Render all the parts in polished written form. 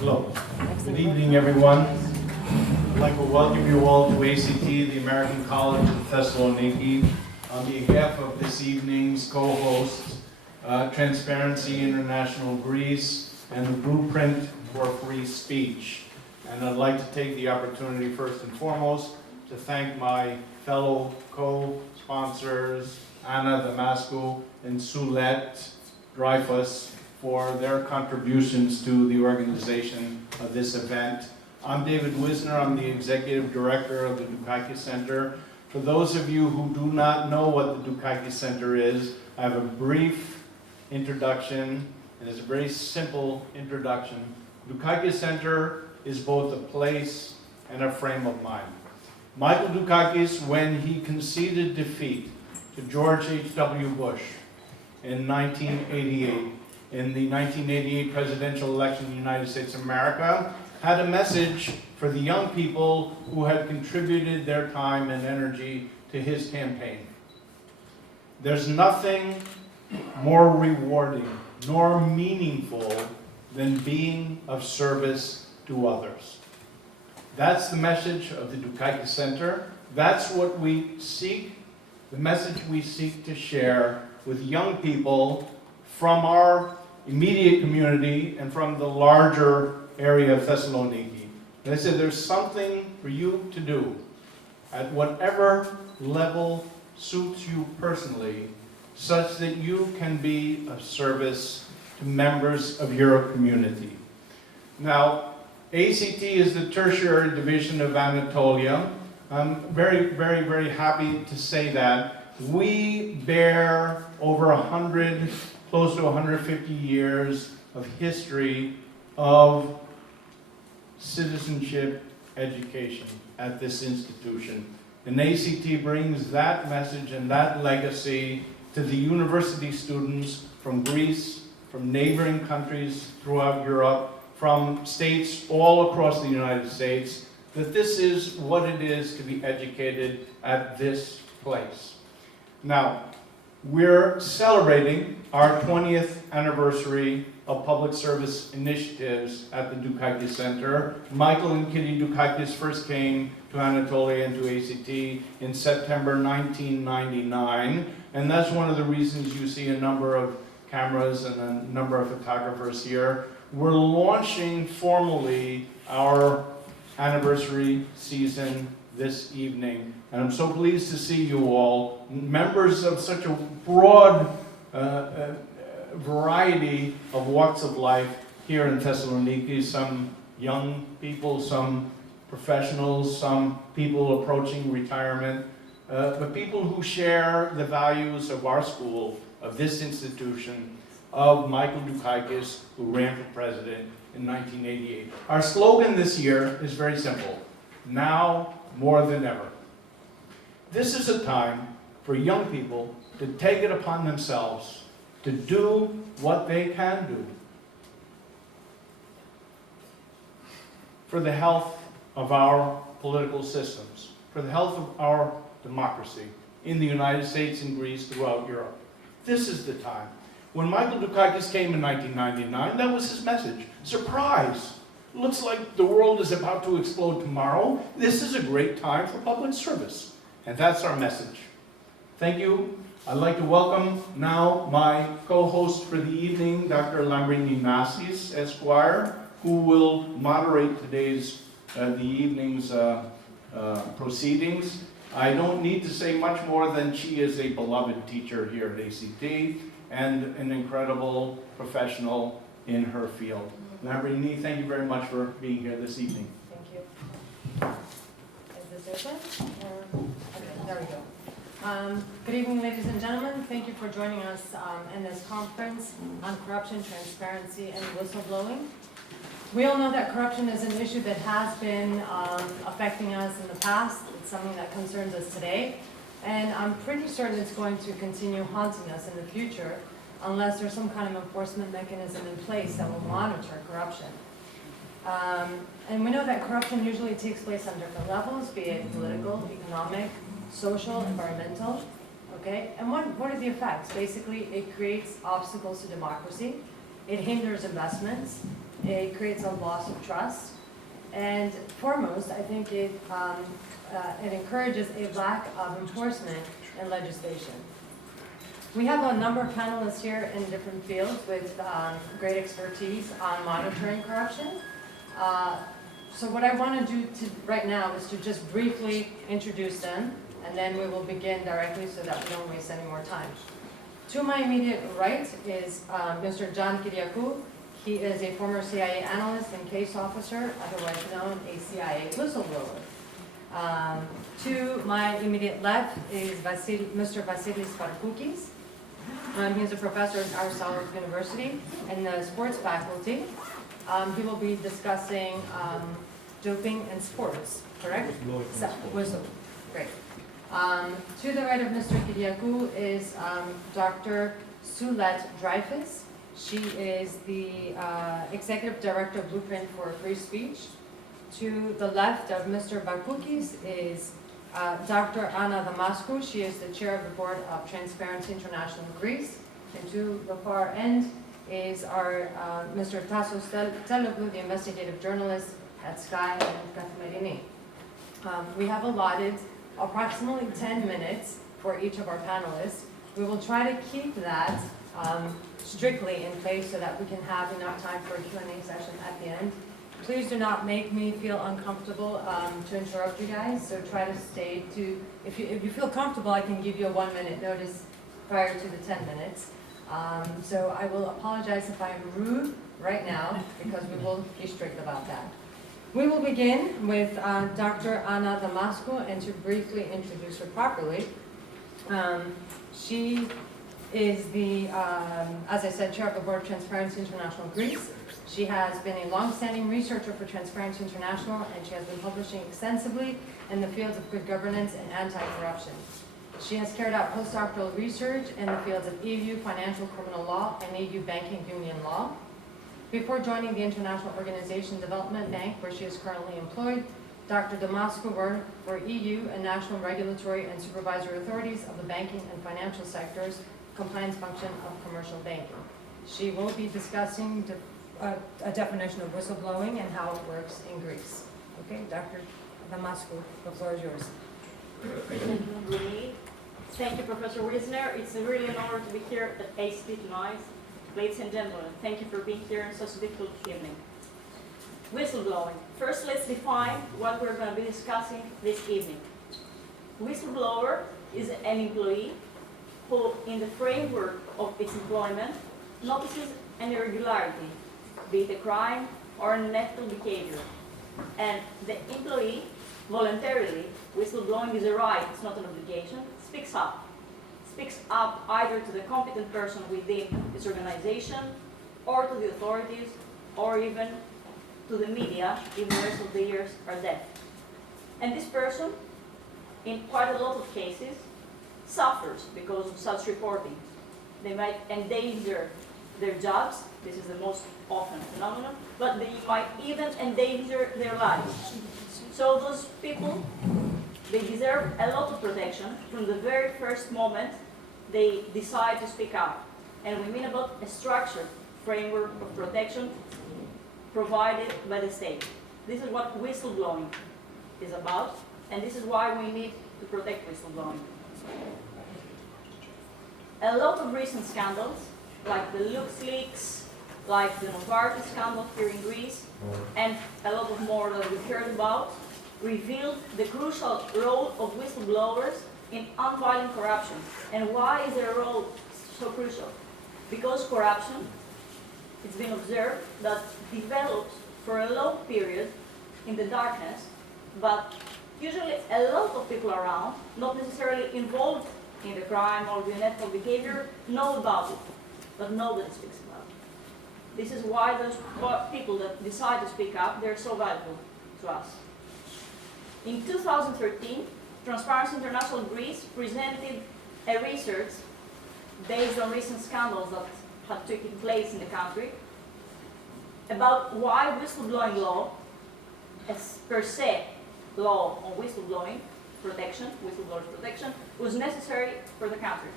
Hello. Good evening, everyone. I'd like to welcome you all to ACT, the American College of Thessaloniki. On behalf of this evening's co-hosts, Transparency International Greece and the Blueprint for Free Speech. And I'd like to take the opportunity first and foremost to thank my fellow co-sponsors, Ana Damascu and Sulet Dreyfus, for their contributions to the organization of this event. I'm David Wisner. I'm the Executive Director of the Dukakis Center. For those of you who do not know what the Dukakis Center is, I have a brief introduction, and it's a very simple introduction. Dukakis Center is both a place and a frame of mind. Michael Dukakis, when he conceded defeat to George H.W. Bush in 1988, in the 1988 presidential election in the United States of America, had a message for the young people who had contributed their time and energy to his campaign. There's nothing more rewarding nor meaningful than being of service to others. That's the message of the Dukakis Center. That's what we seek, the message we seek to share with young people from our immediate community and from the larger area of Thessaloniki. And I said, there's something for you to do at whatever level suits you personally, such that you can be of service to members of your community. Now, ACT is the tertiary division of Anatolia. I'm very, very, very happy to say that. We bear over 100, close to 150 years of history of citizenship education at this institution. And ACT brings that message and that legacy to the university students from Greece, from neighboring countries throughout Europe, from states all across the United States, that this is what it is to be educated at this place. Now, we're celebrating our 20th anniversary of public service initiatives at the Dukakis Center. Michael and Kitty Dukakis first came to Anatolia and to ACT in September 1999, and that's one of the reasons you see a number of cameras and a number of photographers here. We're launching formally our anniversary season this evening, and I'm so pleased to see you all, members of such a broad variety of walks of life here in Thessaloniki, some young people, some professionals, some people approaching retirement, but people who share the values of our school, of this institution, of Michael Dukakis, who ran for president in 1988. Our slogan this year is very simple: now more than ever. This is a time for young people to take it upon themselves to do what they can do. for the health of our political systems, for the health of our democracy in the United States and Greece, throughout Europe. This is the time. When Michael Dukakis came in 1999, that was his message. Surprise! Looks like the world is about to explode tomorrow. This is a great time for public service. And that's our message. Thank you. I'd like to welcome now my co-host for the evening, Dr. Lambrini-Nassis, Esquire, who will moderate today's, the evening's proceedings. I don't need to say much more than she is a beloved teacher here at ACT and an incredible professional in her field. Lambrini, thank you very much for being here this evening. Thank you. Is this open? Okay, there we go. Good evening, ladies and gentlemen. Thank you for joining us in this conference on corruption, transparency, and whistleblowing. We all know that corruption is an issue that has been affecting us in the past. It's something that concerns us today. And I'm pretty certain it's going to continue haunting us in the future unless there's some kind of enforcement mechanism in place that will monitor corruption. And we know that corruption usually takes place on different levels, be it political, economic, social, environmental, okay? And what are the effects? Basically, it creates obstacles to democracy, it hinders investments, it creates a loss of trust, and foremost, I think it encourages a lack of enforcement and legislation. We have a number of panelists here in different fields with great expertise on monitoring corruption. So what I want to do right now is to just briefly introduce them, and then we will begin directly so that we don't waste any more time. To my immediate right is Mr. John Kyriakou. He is a former CIA analyst and case officer, otherwise known as a CIA whistleblower. To my immediate left is Mr. Vassilis Barkoukis. He's a professor at Aristotle University in the sports faculty. He will be discussing doping in sports, correct? Whistle. Great. To the right of Mr. Kyriakou is Dr. Sulet Dreyfus. She is the Executive Director of Blueprint for Free Speech. To the left of Mr. Barkoukis is Dr. Ana Damascu. She is the Chair of the Board of Transparency International Greece. And to the far end is our Mr. Tasos Telloglou, the investigative journalist at SKAI and Kathimerini. We have allotted approximately 10 minutes for each of our panelists. We will try to keep that strictly in place so that we can have enough time for a Q&A session at the end. Please do not make me feel uncomfortable to interrupt you guys, so try to stay to, if you feel comfortable, I can give you a 1 minute notice prior to the 10 minutes. So I will apologize if I am rude right now, because we will be strict about that. We will begin with Dr. Ana Damascu, and to briefly introduce her properly. She is the, as I said, Chair of the Board of Transparency International Greece. She has been a long-standing researcher for Transparency International, and she has been publishing extensively in the fields of good governance and anti-corruption. She has carried out postdoctoral research in the fields of EU financial criminal law and EU banking union law. Before joining the International Organization Development Bank, where she is currently employed, Dr. Damascu worked for EU and national regulatory and supervisory authorities of the banking and financial sectors, compliance function of commercial banking. She will be discussing a definition of whistleblowing and how it works in Greece. Okay, Dr. Damascu, the floor is yours. Thank you, Lambrini. Thank you, Professor Wisner. It's really an honor to be here at ACT tonight. Ladies and gentlemen, thank you for being here on such a difficult evening. Whistleblowing. First, let's define what we're going to be discussing this evening. Whistleblower is an employee who, in the framework of its employment, notices an irregularity, be it a crime or unethical behavior. And the employee voluntarily, whistleblowing is a right, it's not an obligation, speaks up. Speaks up either to the competent person within its organization, or to the authorities, or even to the media if the rest of the ears are deaf. And this person, in quite a lot of cases, suffers because of such reporting. They might endanger their jobs. This is the most often phenomenon, but they might even endanger their lives. So those people, they deserve a lot of protection from the very first moment they decide to speak up. And we mean about a structured framework of protection provided by the state. This is what whistleblowing is about, and this is why we need to protect whistleblowing. A lot of recent scandals, like the LuxLeaks, like the Novartis scandal here in Greece, and a lot of more that we've heard about, revealed the crucial role of whistleblowers in unviolent corruption. And why is their role so crucial? Because corruption, it's been observed that develops for a long period in the darkness, but usually a lot of people around, not necessarily involved in the crime or the unethical behavior, know about it, but nobody speaks about it. This is why those people that decide to speak up, they're so valuable to us. In 2013, Transparency International Greece presented a research based on recent scandals that had taken place in the country about why whistleblowing law, as per se law on whistleblowing protection, whistleblowers protection, was necessary for the country.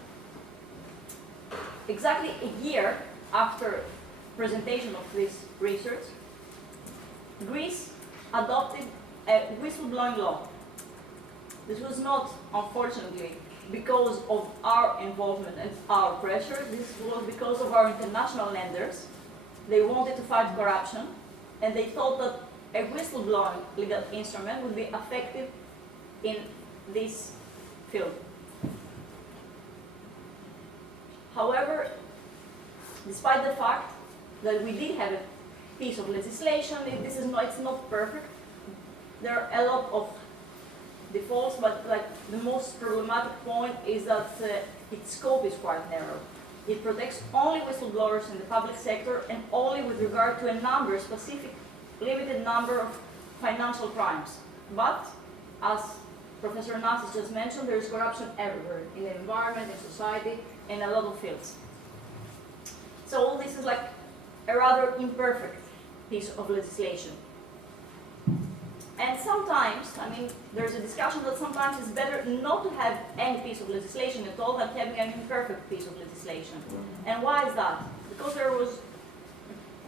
Exactly a year after presentation of this research, Greece adopted a whistleblowing law. This was not, unfortunately, because of our involvement and our pressure. This was because of our international lenders. They wanted to fight corruption, and they thought that a whistleblowing legal instrument would be effective in this field. However, despite the fact that we did have a piece of legislation, it's not perfect. There are a lot of defaults, but the most problematic point is that its scope is quite narrow. It protects only whistleblowers in the public sector and only with regard to a specific, limited number of financial crimes. But, as Professor Nasis just mentioned, there is corruption everywhere, in the environment, in society, in a lot of fields. So all this is like a rather imperfect piece of legislation. And sometimes, there's a discussion that sometimes it's better not to have any piece of legislation at all than having an imperfect piece of legislation. And why is that? Because there was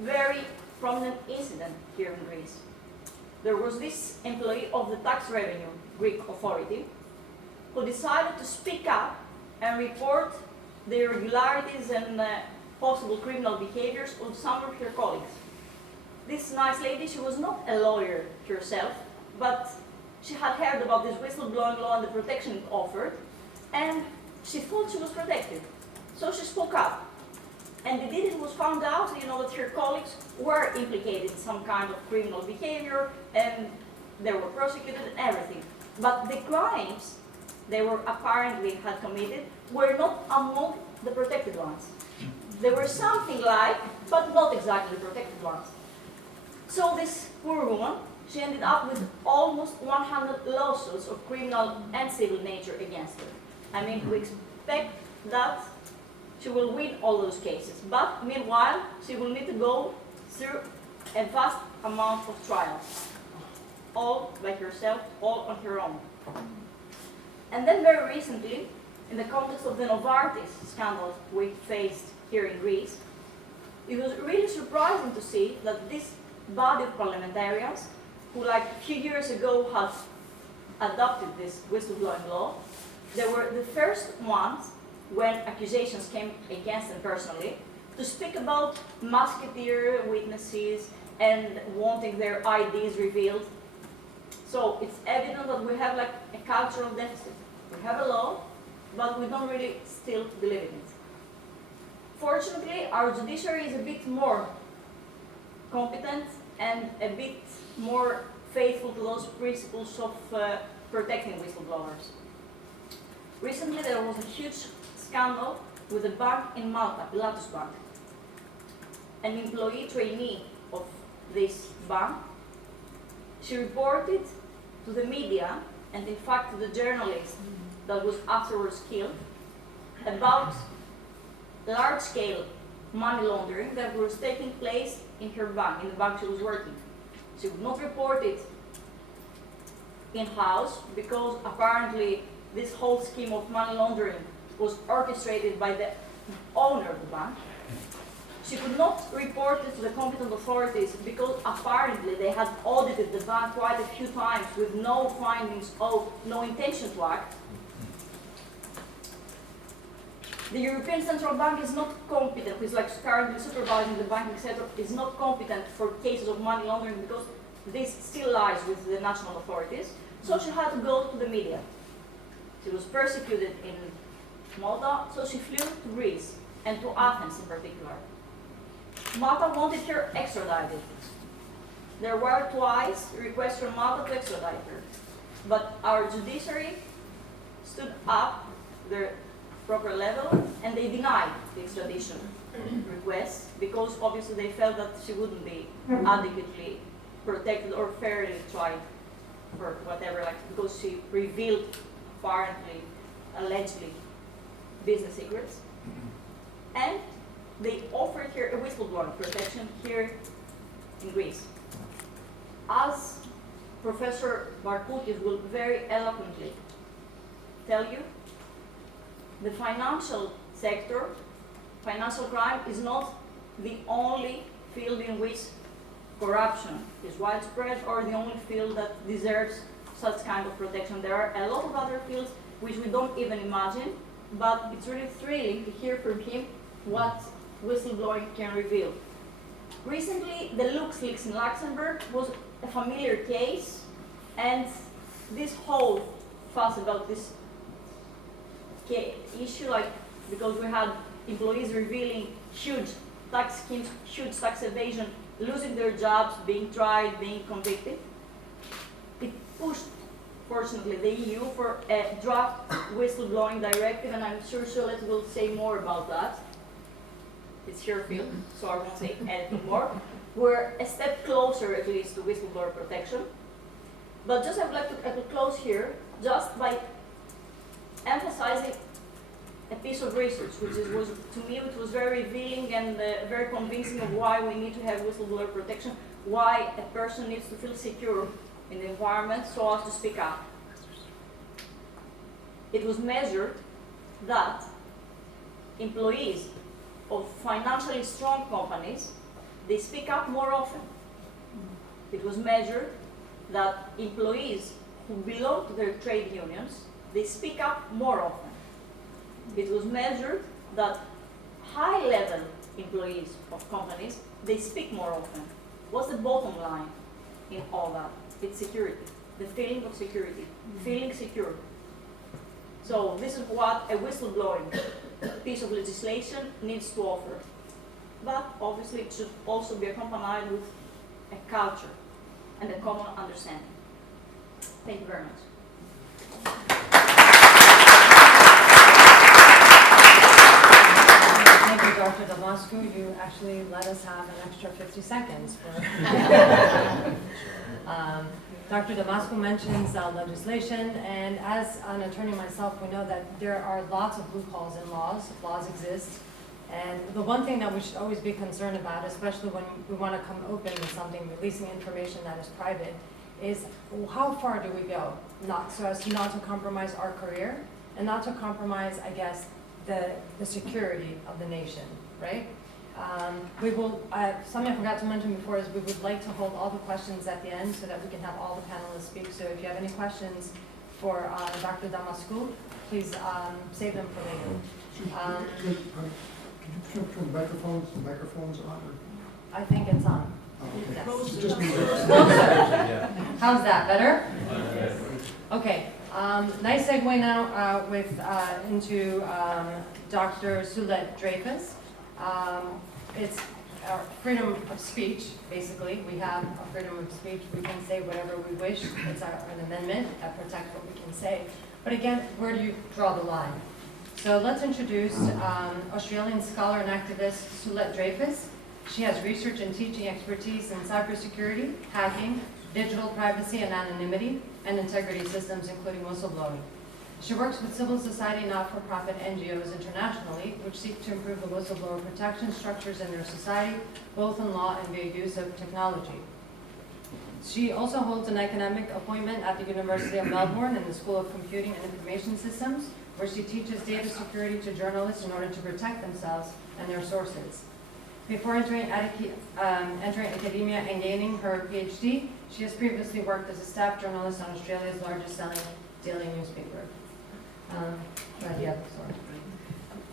a very prominent incident here in Greece. There was this employee of the tax revenue Greek authority who decided to speak up and report the irregularities and possible criminal behaviors of some of her colleagues. This nice lady, she was not a lawyer herself, but she had heard about this whistleblowing law and the protection it offered, and she thought she was protected. So she spoke up. And indeed it was found out, that her colleagues were implicated in some kind of criminal behavior, and they were prosecuted and everything. But the crimes they were apparently had committed were not among the protected ones. They were something like, but not exactly the protected ones. So this poor woman, she ended up with almost 100 lawsuits of criminal and civil nature against her. We expect that she will win all those cases. But meanwhile, she will need to go through a vast amount of trials, all by herself, all on her own. And then very recently, in the context of the Novartis scandal we faced here in Greece, it was really surprising to see that this body of parliamentarians, who a few years ago had adopted this whistleblowing law, they were the first ones, when accusations came against them personally, to speak about musketeer witnesses and wanting their IDs revealed. So it's evident that we have a cultural deficit. We have a law, but we don't really still believe in it. Fortunately, our judiciary is a bit more competent and a bit more faithful to those principles of protecting whistleblowers. Recently, there was a huge scandal with a bank in Malta, Pilatus Bank. An employee trainee of this bank, she reported to the media, and in fact to the journalist that was afterwards killed, about large-scale money laundering that was taking place in her bank, in the bank she was working. She would not report it in-house because apparently this whole scheme of money laundering was orchestrated by the owner of the bank. She could not report it to the competent authorities because apparently they had audited the bank quite a few times with no findings of no intention to act. The European Central Bank is not competent, who is like currently supervising the banking sector, is not competent for cases of money laundering because this still lies with the national authorities. So she had to go to the media. She was persecuted in Malta, so she flew to Greece and to Athens in particular. Malta wanted her extradited. There were twice requests from Malta to extradite her, but our judiciary stood up their proper level and they denied the extradition request because obviously they felt that she wouldn't be adequately protected or fairly tried for whatever, like because she revealed apparently, allegedly, business secrets. And they offered her a whistleblowing protection here in Greece. As Professor Barkoukis will very eloquently tell you, the financial sector, financial crime is not the only field in which corruption is widespread or the only field that deserves such kind of protection. There are a lot of other fields which we don't even imagine, but it's really thrilling to hear from him what whistleblowing can reveal. Recently, the LuxLeaks in Luxembourg was a familiar case, and this whole fuss about this issue, like because we had employees revealing huge tax schemes, huge tax evasion, losing their jobs, being tried, being convicted. It pushed, fortunately, the EU for a draft whistleblowing directive, and I'm sure Suelette will say more about that. It's her field, so I won't say anything more. We're a step closer, at least, to whistleblower protection. But just I would like to close here, just by emphasizing a piece of research, which was to me, it was very revealing and very convincing of why we need to have whistleblower protection, why a person needs to feel secure in the environment so as to speak up. It was measured that employees of financially strong companies, they speak up more often. It was measured that employees who belong to their trade unions, they speak up more often. It was measured that high-level employees of companies, they speak more often. What's the bottom line in all that? It's security, the feeling of security, feeling secure. So this is what a whistleblowing piece of legislation needs to offer. But obviously it should also be accompanied with a culture and a common understanding. Thank you very much. Thank you, Dr. Damascu. You actually let us have an extra 50 seconds. Dr. Damascu mentions legislation, and as an attorney myself, we know that there are lots of loopholes in laws. Laws exist. And the one thing that we should always be concerned about, especially when we want to come open with something, releasing information that is private, is how far do we go? Not so as not to compromise our career and not to compromise, I guess, the security of the nation, right? We will, something I forgot to mention before is we would like to hold all the questions at the end so that we can have all the panelists speak. So if you have any questions for Dr. Damascu, please save them for later. Could you turn the microphones on? Or? I think it's on. Oh, okay. Yes. Just How's that, better? Okay, nice segue now into Dr. Sulet Dreyfus. It's our freedom of speech, basically. We have a freedom of speech. We can say whatever we wish. It's an amendment that protects what we can say. But again, where do you draw the line? So let's introduce Australian scholar and activist Sulet Dreyfus. She has research and teaching expertise in cybersecurity, hacking, digital privacy and anonymity, and integrity systems, including whistleblowing. She works with civil society not-for-profit NGOs internationally, which seek to improve the whistleblower protection structures in their society, both in law and via use of technology. She also holds an academic appointment at the University of Melbourne in the School of Computing and Information Systems, where she teaches data security to journalists in order to protect themselves and their sources. Before entering academia and gaining her PhD, she has previously worked as a staff journalist on Australia's largest selling daily newspaper. But yeah, sorry.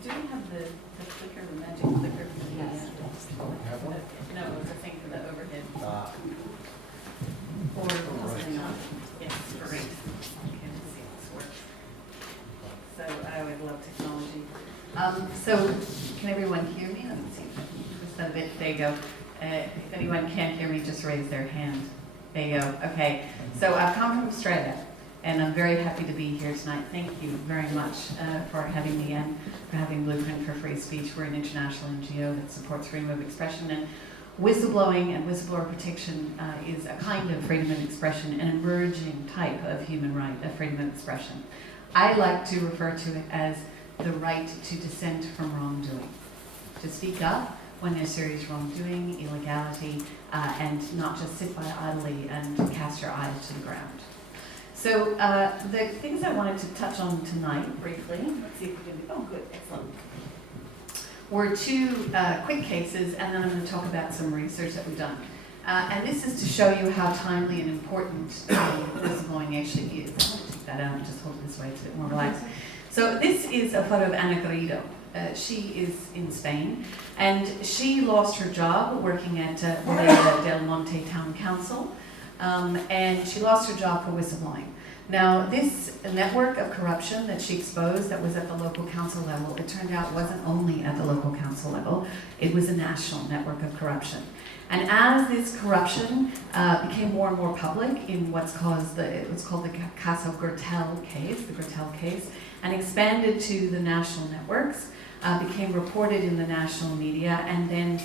Do we have the clicker, the magic clicker? Yes. No, it's a thing for the overhead. Or something on. Yes, great. Okay, let's see if this works. So I would love technology. So can everyone hear me? Let me see. Just a bit. There you go. If anyone can't hear me, just raise their hand. There you go. Okay. So I've come from Australia, and I'm very happy to be here tonight. Thank you very much for having me and for having Blueprint for Free Speech. We're an international NGO that supports freedom of expression, and whistleblowing and whistleblower protection is a kind of freedom of expression, an emerging type of human right, of freedom of expression. I like to refer to it as the right to dissent from wrongdoing, to speak up when there's serious wrongdoing, illegality, and not just sit by idly and cast your eyes to the ground. So the things I wanted to touch on tonight, briefly, let's see if we can, oh good, excellent, were two quick cases, and then I'm going to talk about some research that we've done. And this is to show you how timely and important whistleblowing actually is. I'm going to take that out and just hold it this way, it's a bit more relaxed. So this is a photo of Ana Garrido. She is in Spain, and she lost her job working at del Monte Town Council, and she lost her job for whistleblowing. Now, this network of corruption that she exposed that was at the local council level, it turned out wasn't only at the local council level, it was a national network of corruption. And as this corruption became more and more public in what's called the Caso Gürtel case, and expanded to the national networks, became reported in the national media, and then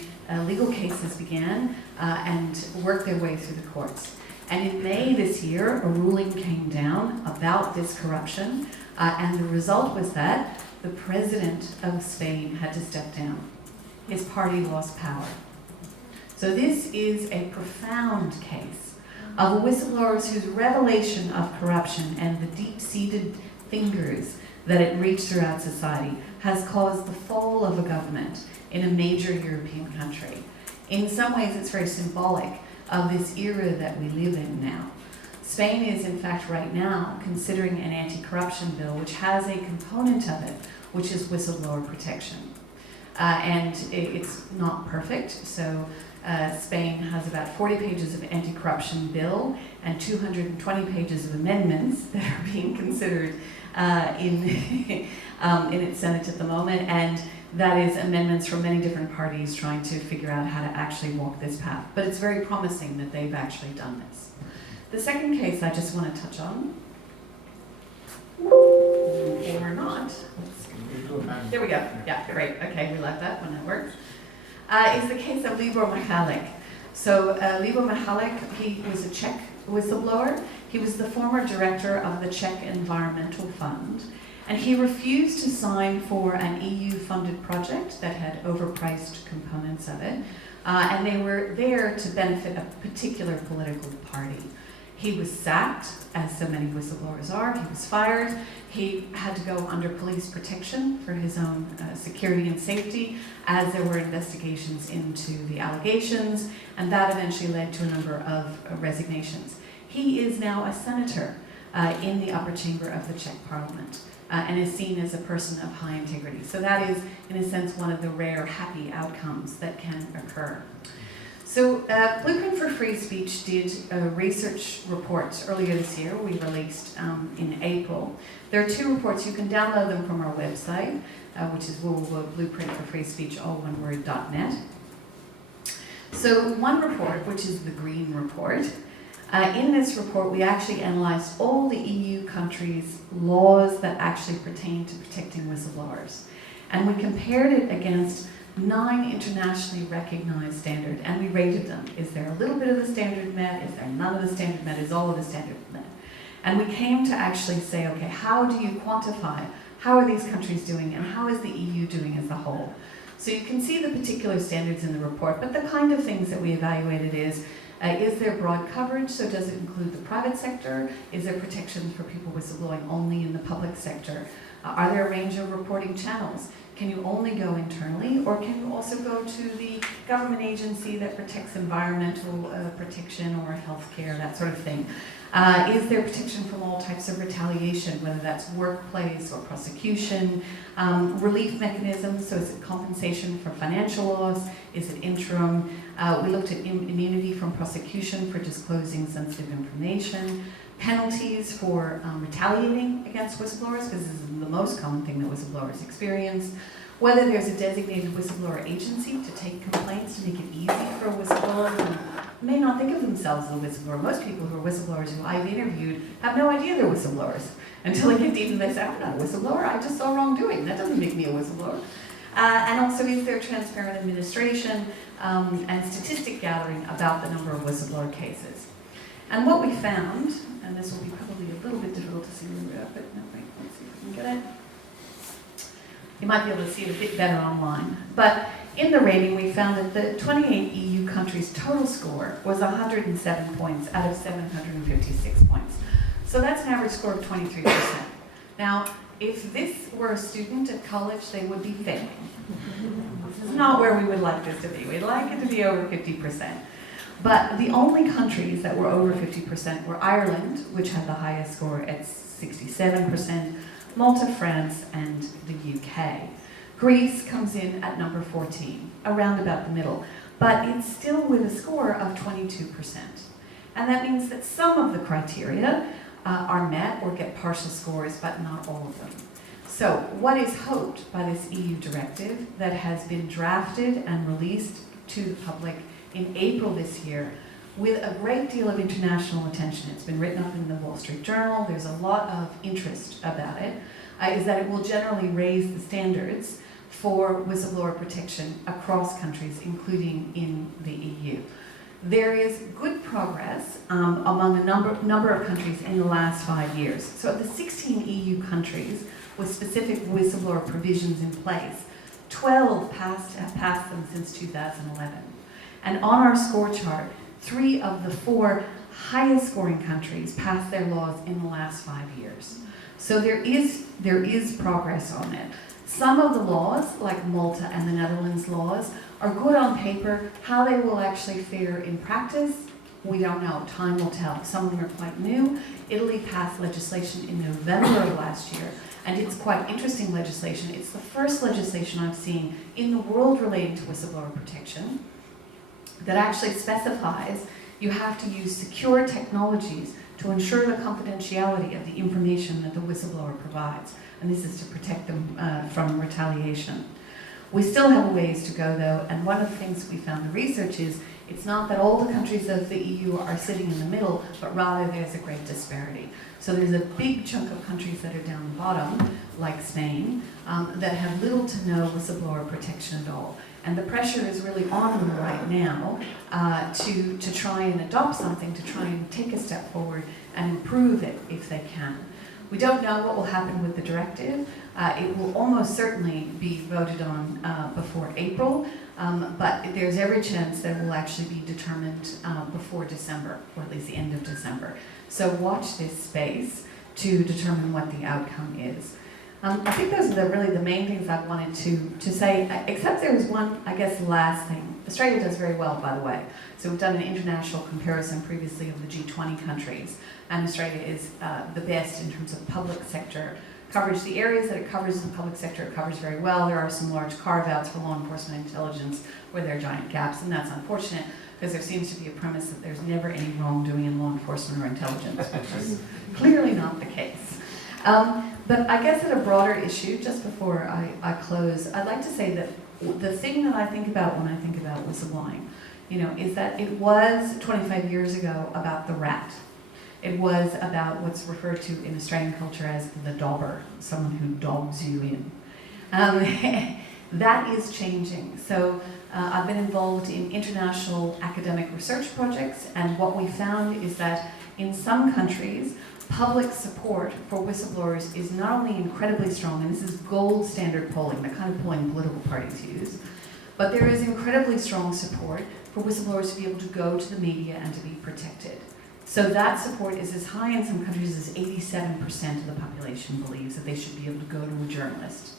legal cases began and worked their way through the courts. And in May this year, a ruling came down about this corruption, and the result was that the president of Spain had to step down. His party lost power. So this is a profound case of whistleblowers whose revelation of corruption and the deep-seated fingers that it reached throughout society has caused the fall of a government in a major European country. In some ways, it's very symbolic of this era that we live in now. Spain is, in fact, right now considering an anti-corruption bill which has a component of it, which is whistleblower protection. And it's not perfect, so Spain has about 40 pages of anti-corruption bill and 220 pages of amendments that are being considered in its Senate at the moment, and that is amendments from many different parties trying to figure out how to actually walk this path. But it's very promising that they've actually done this. The second case I just want to touch on, or not, there we go, yeah, great, okay, we like that when that works, is the case of Libra Mahalik. So Libra Mahalik, he was a Czech whistleblower. He was the former director of the Czech Environmental Fund, and he refused to sign for an EU-funded project that had overpriced components of it, and they were there to benefit a particular political party. He was sacked, as so many whistleblowers are. He was fired. He had to go under police protection for his own security and safety, as there were investigations into the allegations, and that eventually led to a number of resignations. He is now a senator in the upper chamber of the Czech parliament, and is seen as a person of high integrity. So that is, in a sense, one of the rare happy outcomes that can occur. So Blueprint for Free Speech did a research report earlier this year. We released in April. There are two reports. You can download them from our website, which is www.blueprintforfreespeech.net. So one report, which is the Green Report, in this report we actually analyzed all the EU countries' laws that actually pertain to protecting whistleblowers. And we compared it against 9 internationally recognized standards, and we rated them. Is there a little bit of the standard met? Is there none of the standard met? Is all of the standard met? And we came to actually say, okay, how do you quantify? How are these countries doing, and how is the EU doing as a whole? So you can see the particular standards in the report, but the kind of things that we evaluated is there broad coverage? So does it include the private sector? Is there protection for people whistleblowing only in the public sector? Are there a range of reporting channels? Can you only go internally, or can you also go to the government agency that protects environmental protection or healthcare, that sort of thing? Is there protection from all types of retaliation, whether that's workplace or prosecution? Relief mechanisms, so is it compensation for financial loss? Is it interim? We looked at immunity from prosecution for disclosing sensitive information. Penalties for retaliating against whistleblowers, because this is the most common thing that whistleblowers experience. Whether there's a designated whistleblower agency to take complaints to make it easy for a whistleblower who may not think of themselves as a whistleblower. Most people who are whistleblowers who I've interviewed have no idea they're whistleblowers until they get deep and they say, I'm not a whistleblower, I just saw wrongdoing. That doesn't make me a whistleblower. And also, is there transparent administration and statistic gathering about the number of whistleblower cases? And what we found, and this will be probably a little bit difficult to see when we're up, but no, wait, let's see if we can get it. You might be able to see it a bit better online. But in the rating, we found that the 28 EU countries' total score was 107 points out of 756 points. So that's an average score of 23%. Now, if this were a student at college, they would be failing. This is not where we would like this to be. We'd like it to be over 50%. But the only countries that were over 50% were Ireland, which had the highest score at 67%, Malta, France, and the UK. Greece comes in at number 14, around about the middle, but it's still with a score of 22%. And that means that some of the criteria are met or get partial scores, but not all of them. So what is hoped by this EU directive that has been drafted and released to the public in April this year with a great deal of international attention? It's been written up in the Wall Street Journal, there's a lot of interest about it, is that it will generally raise the standards for whistleblower protection across countries, including in the EU. There is good progress among a number of countries in the last 5 years. So of the 16 EU countries with specific whistleblower provisions in place, 12 have passed them since 2011. And on our score chart, 3 of the 4 highest scoring countries passed their laws in the last 5 years. So there is progress on it. Some of the laws, like Malta and the Netherlands laws, are good on paper. How they will actually fare in practice, we don't know. Time will tell. Some of them are quite new. Italy passed legislation in November of last year, and it's quite interesting legislation. It's the first legislation I've seen in the world relating to whistleblower protection that actually specifies you have to use secure technologies to ensure the confidentiality of the information that the whistleblower provides. And this is to protect them from retaliation. We still have a ways to go, though, and one of the things we found in the research is it's not that all the countries of the EU are sitting in the middle, but rather there's a great disparity. So there's a big chunk of countries that are down the bottom, like Spain, that have little to no whistleblower protection at all. And the pressure is really on them right now to try and adopt something, to try and take a step forward and improve it if they can. We don't know what will happen with the directive. It will almost certainly be voted on before April, but there's every chance that it will actually be determined before December, or at least the end of December. So watch this space to determine what the outcome is. I think those are really the main things I wanted to say, except there was one, I guess, last thing. Australia does very well, by the way. So we've done an international comparison previously of the G20 countries, and Australia is the best in terms of public sector coverage. The areas that it covers in the public sector, it covers very well. There are some large carve-outs for law enforcement intelligence where there are giant gaps, and that's unfortunate because there seems to be a premise that there's never any wrongdoing in law enforcement or intelligence, which is clearly not the case. But I guess at a broader issue, just before I close, I'd like to say that the thing that I think about when I think about whistleblowing, is that it was 25 years ago about the rat. It was about what's referred to in Australian culture as the dobber, someone who dogs you in. That is changing. So I've been involved in international academic research projects, and what we found is that in some countries, public support for whistleblowers is not only incredibly strong, and this is gold standard polling, the kind of polling political parties use, but there is incredibly strong support for whistleblowers to be able to go to the media and to be protected. So that support is as high in some countries as 87% of the population believes that they should be able to go to a journalist.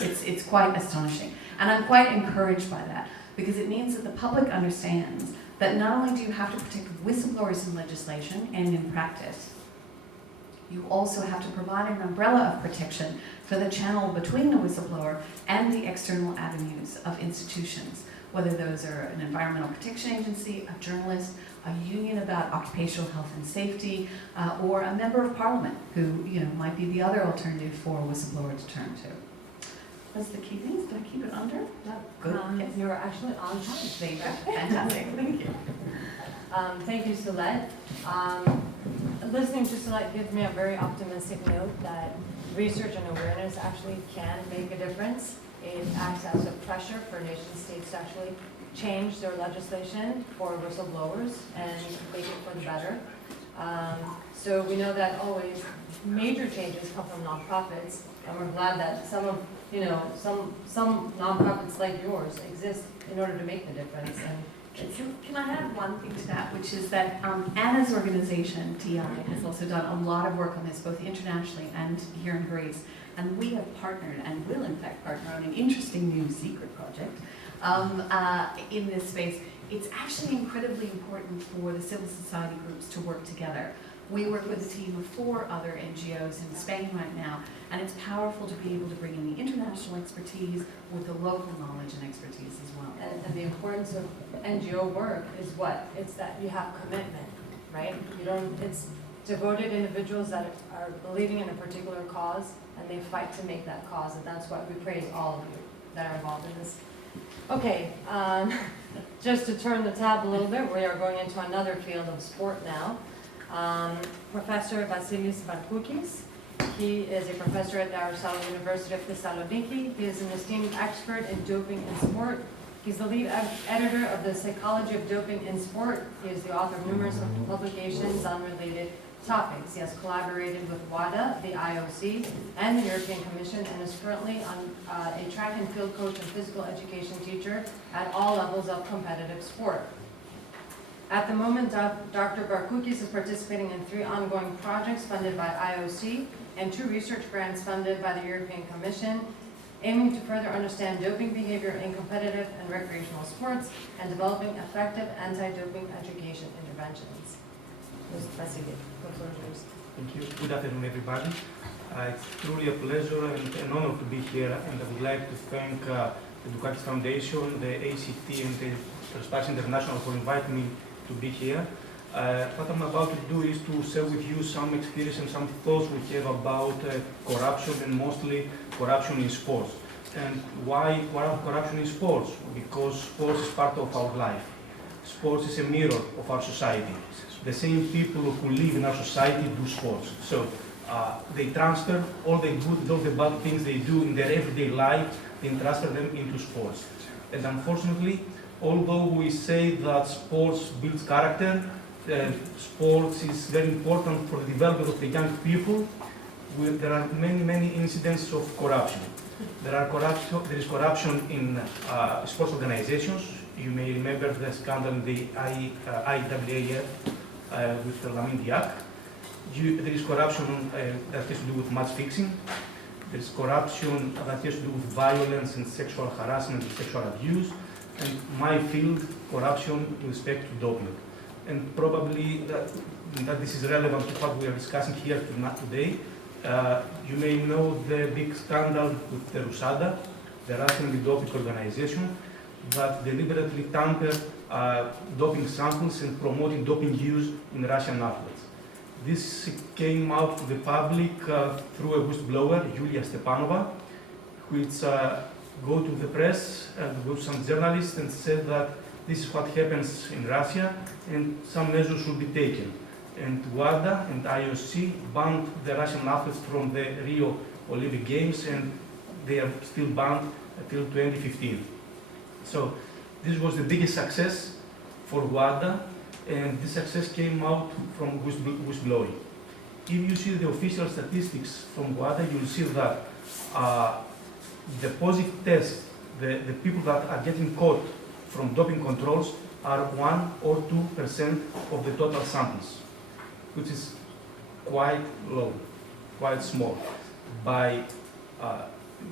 It's quite astonishing. And I'm quite encouraged by that, because it means that the public understands that not only do you have to protect whistleblowers in legislation and in practice, you also have to provide an umbrella of protection for the channel between the whistleblower and the external avenues of institutions, whether those are an environmental protection agency, a journalist, a union about occupational health and safety, or a member of parliament who might be the other alternative for a whistleblower to turn to. That's the key things. Did I keep it under? Good. Yes. You're actually on time. Thank you. Fantastic. Thank you. Thank you, Sulet. Listening to Sulet gives me a very optimistic note that research and awareness actually can make a difference. It acts as a pressure for nation states to actually change their legislation for whistleblowers and make it for the better. So we know that always major changes come from nonprofits, and we're glad that some nonprofits like yours exist in order to make the difference. And Can I add one thing to that, which is that Anna's organization, TI, has also done a lot of work on this, both internationally and here in Greece. And we have partnered, and will in fact partner, on an interesting new secret project in this space. It's actually incredibly important for the civil society groups to work together. We work with a team of 4 other NGOs in Spain right now, and it's powerful to be able to bring in the international expertise with the local knowledge and expertise as well. And the importance of NGO work is what? It's that you have commitment, right? It's devoted individuals that are believing in a particular cause, and they fight to make that cause, and that's why we praise all of you that are involved in this. Okay, just to turn the tab a little bit, we are going into another field of sport now. Professor Vassilis Barkoukis. He is a professor at the Aristotle University of Thessaloniki. He is an esteemed expert in doping in sport. He's the lead editor of the Psychology of Doping in Sport. He is the author of numerous publications on related topics. He has collaborated with WADA, the IOC, and the European Commission, and is currently a track and field coach and physical education teacher at all levels of competitive sport. At the moment, Dr. Barkoukis is participating in 3 ongoing projects funded by IOC and 2 research grants funded by the European Commission, aiming to further understand doping behavior in competitive and recreational sports and developing effective anti-doping education interventions. Mr. Vassilis, the floor is yours. Thank you. Good afternoon, everybody. It's truly a pleasure and an honor to be here, and I would like to thank the Dukakis Foundation, the ACT, and the Transparency International for inviting me to be here. What I'm about to do is to share with you some experience and some thoughts we have about corruption, and mostly corruption in sports. And why corruption in sports? Because sports is part of our life. Sports is a mirror of our society. The same people who live in our society do sports. So they transfer all the good, all the bad things they do in their everyday life, they transfer them into sports. And unfortunately, although we say that sports builds character, sports is very important for the development of the young people, there are many incidents of corruption. There is corruption in sports organizations. You may remember the scandal in the IAAF with Lamin Diak. There is corruption that has to do with match fixing. There is corruption that has to do with violence and sexual harassment and sexual abuse. And my field, corruption with respect to doping. And probably that this is relevant to what we are discussing here today. You may know the big scandal with the RUSADA, the Russian Doping Organization, that deliberately tampered doping samples and promoted doping use in Russian athletes. This came out to the public through a whistleblower, Yulia Stepanova, which go to the press, go to some journalists and said that this is what happens in Russia and some measures should be taken. And WADA and IOC banned the Russian athletes from the Rio Olympic Games, and they are still banned until 2015. So this was the biggest success for WADA, and this success came out from whistleblowing. if you see the official statistics from WADA, you'll see that the positive test, the people that are getting caught from doping controls are 1 or 2% of the total samples, which is quite low, quite small.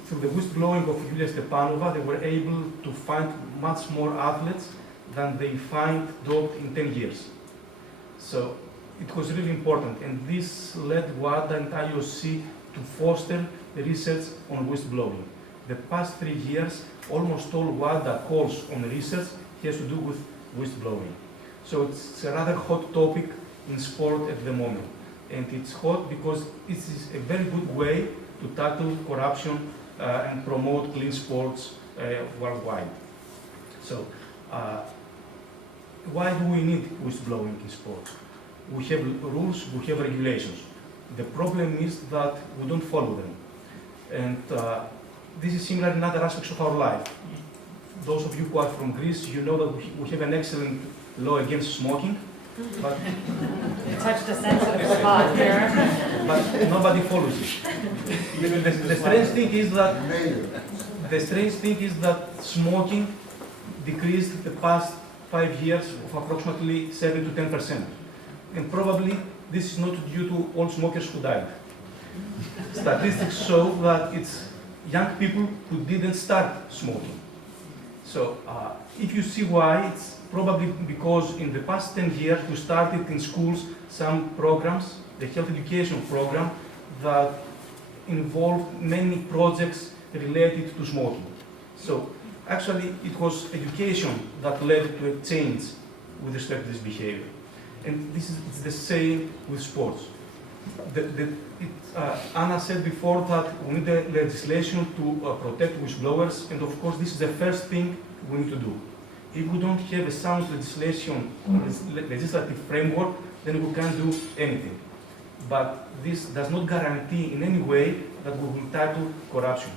Through the whistleblowing of Yulia Stepanova, they were able to find much more athletes than they find doped in 10 years. So it was really important, and this led WADA and IOC to foster the research on whistleblowing. The past 3 years, almost all WADA calls on research has to do with whistleblowing. So it's a rather hot topic in sport at the moment. And it's hot because it is a very good way to tackle corruption and promote clean sports worldwide. So, why do we need whistleblowing in sports? We have rules, we have regulations. The problem is that we don't follow them. And this is similar in other aspects of our life. Those of you who are from Greece, you know that we have an excellent law against smoking, but You touched a sensitive spot here. but nobody follows it. The strange thing is that smoking decreased the past 5 years of approximately 7 to 10%. And probably this is not due to all smokers who died. Statistics show that it's young people who didn't start smoking. So if you see why, it's probably because in the past 10 years we started in schools some programs, the health education program, that involved many projects related to smoking. So actually it was education that led to a change with respect to this behavior. And it's the same with sports. Anna said before that we need the legislation to protect whistleblowers, and of course this is the first thing we need to do. If we don't have a sound legislation, legislative framework, then we can't do anything. But this does not guarantee in any way that we will tackle corruption.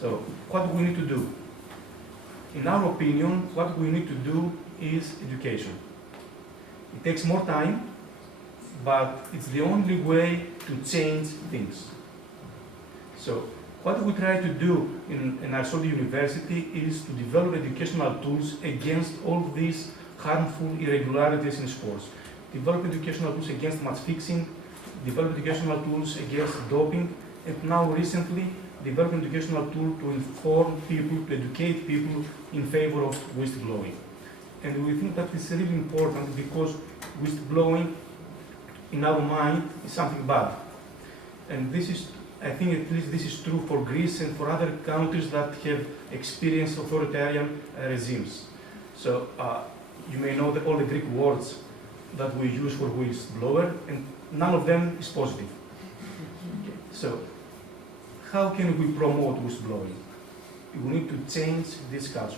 So what do we need to do? In our opinion, what we need to do is education. It takes more time, but it's the only way to change things. So what we try to do in Aristotle University is to develop educational tools against all these harmful irregularities in sports. Develop educational tools against match fixing, develop educational tools against doping, and now recently develop an educational tool to inform people, to educate people in favor of whistleblowing. And we think that it's really important because whistleblowing, in our mind, is something bad. And this is, I think at least this is true for Greece and for other countries that have experienced authoritarian regimes. So you may know all the Greek words that we use for whistleblower, and none of them is positive. So how can we promote whistleblowing? We need to change this culture.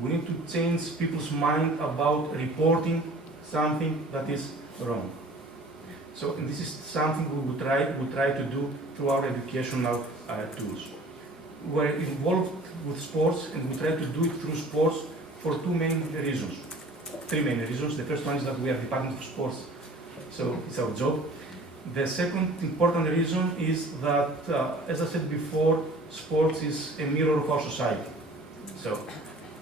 We need to change people's mind about reporting something that is wrong. So, and this is something we try to do through our educational tools. We're involved with sports, and we try to do it through sports for three main reasons. The first one is that we are Department of Sports, so it's our job. The second important reason is that, as I said before, sports is a mirror of our society. So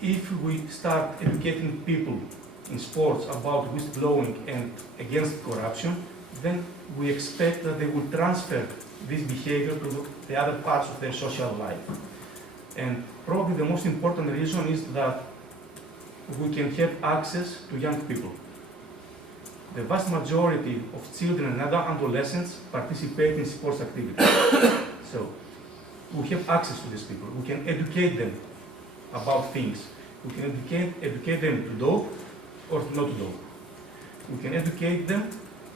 if we start educating people in sports about whistleblowing and against corruption, then we expect that they will transfer this behavior to the other parts of their social life. And probably the most important reason is that we can have access to young people. The vast majority of children and adolescents participate in sports activities. So we have access to these people. We can educate them about things. We can educate them to dope or not to dope. We can educate them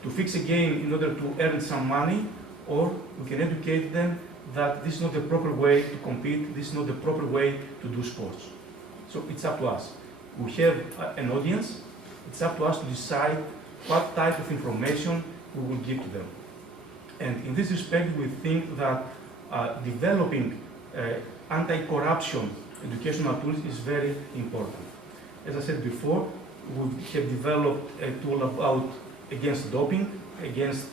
to fix a game in order to earn some money, or we can educate them that this is not the proper way to compete, this is not the proper way to do sports. So it's up to us. We have an audience, it's up to us to decide what type of information we will give to them. And in this respect, we think that developing anti-corruption educational tools is very important. As I said before, we have developed a tool about against doping, against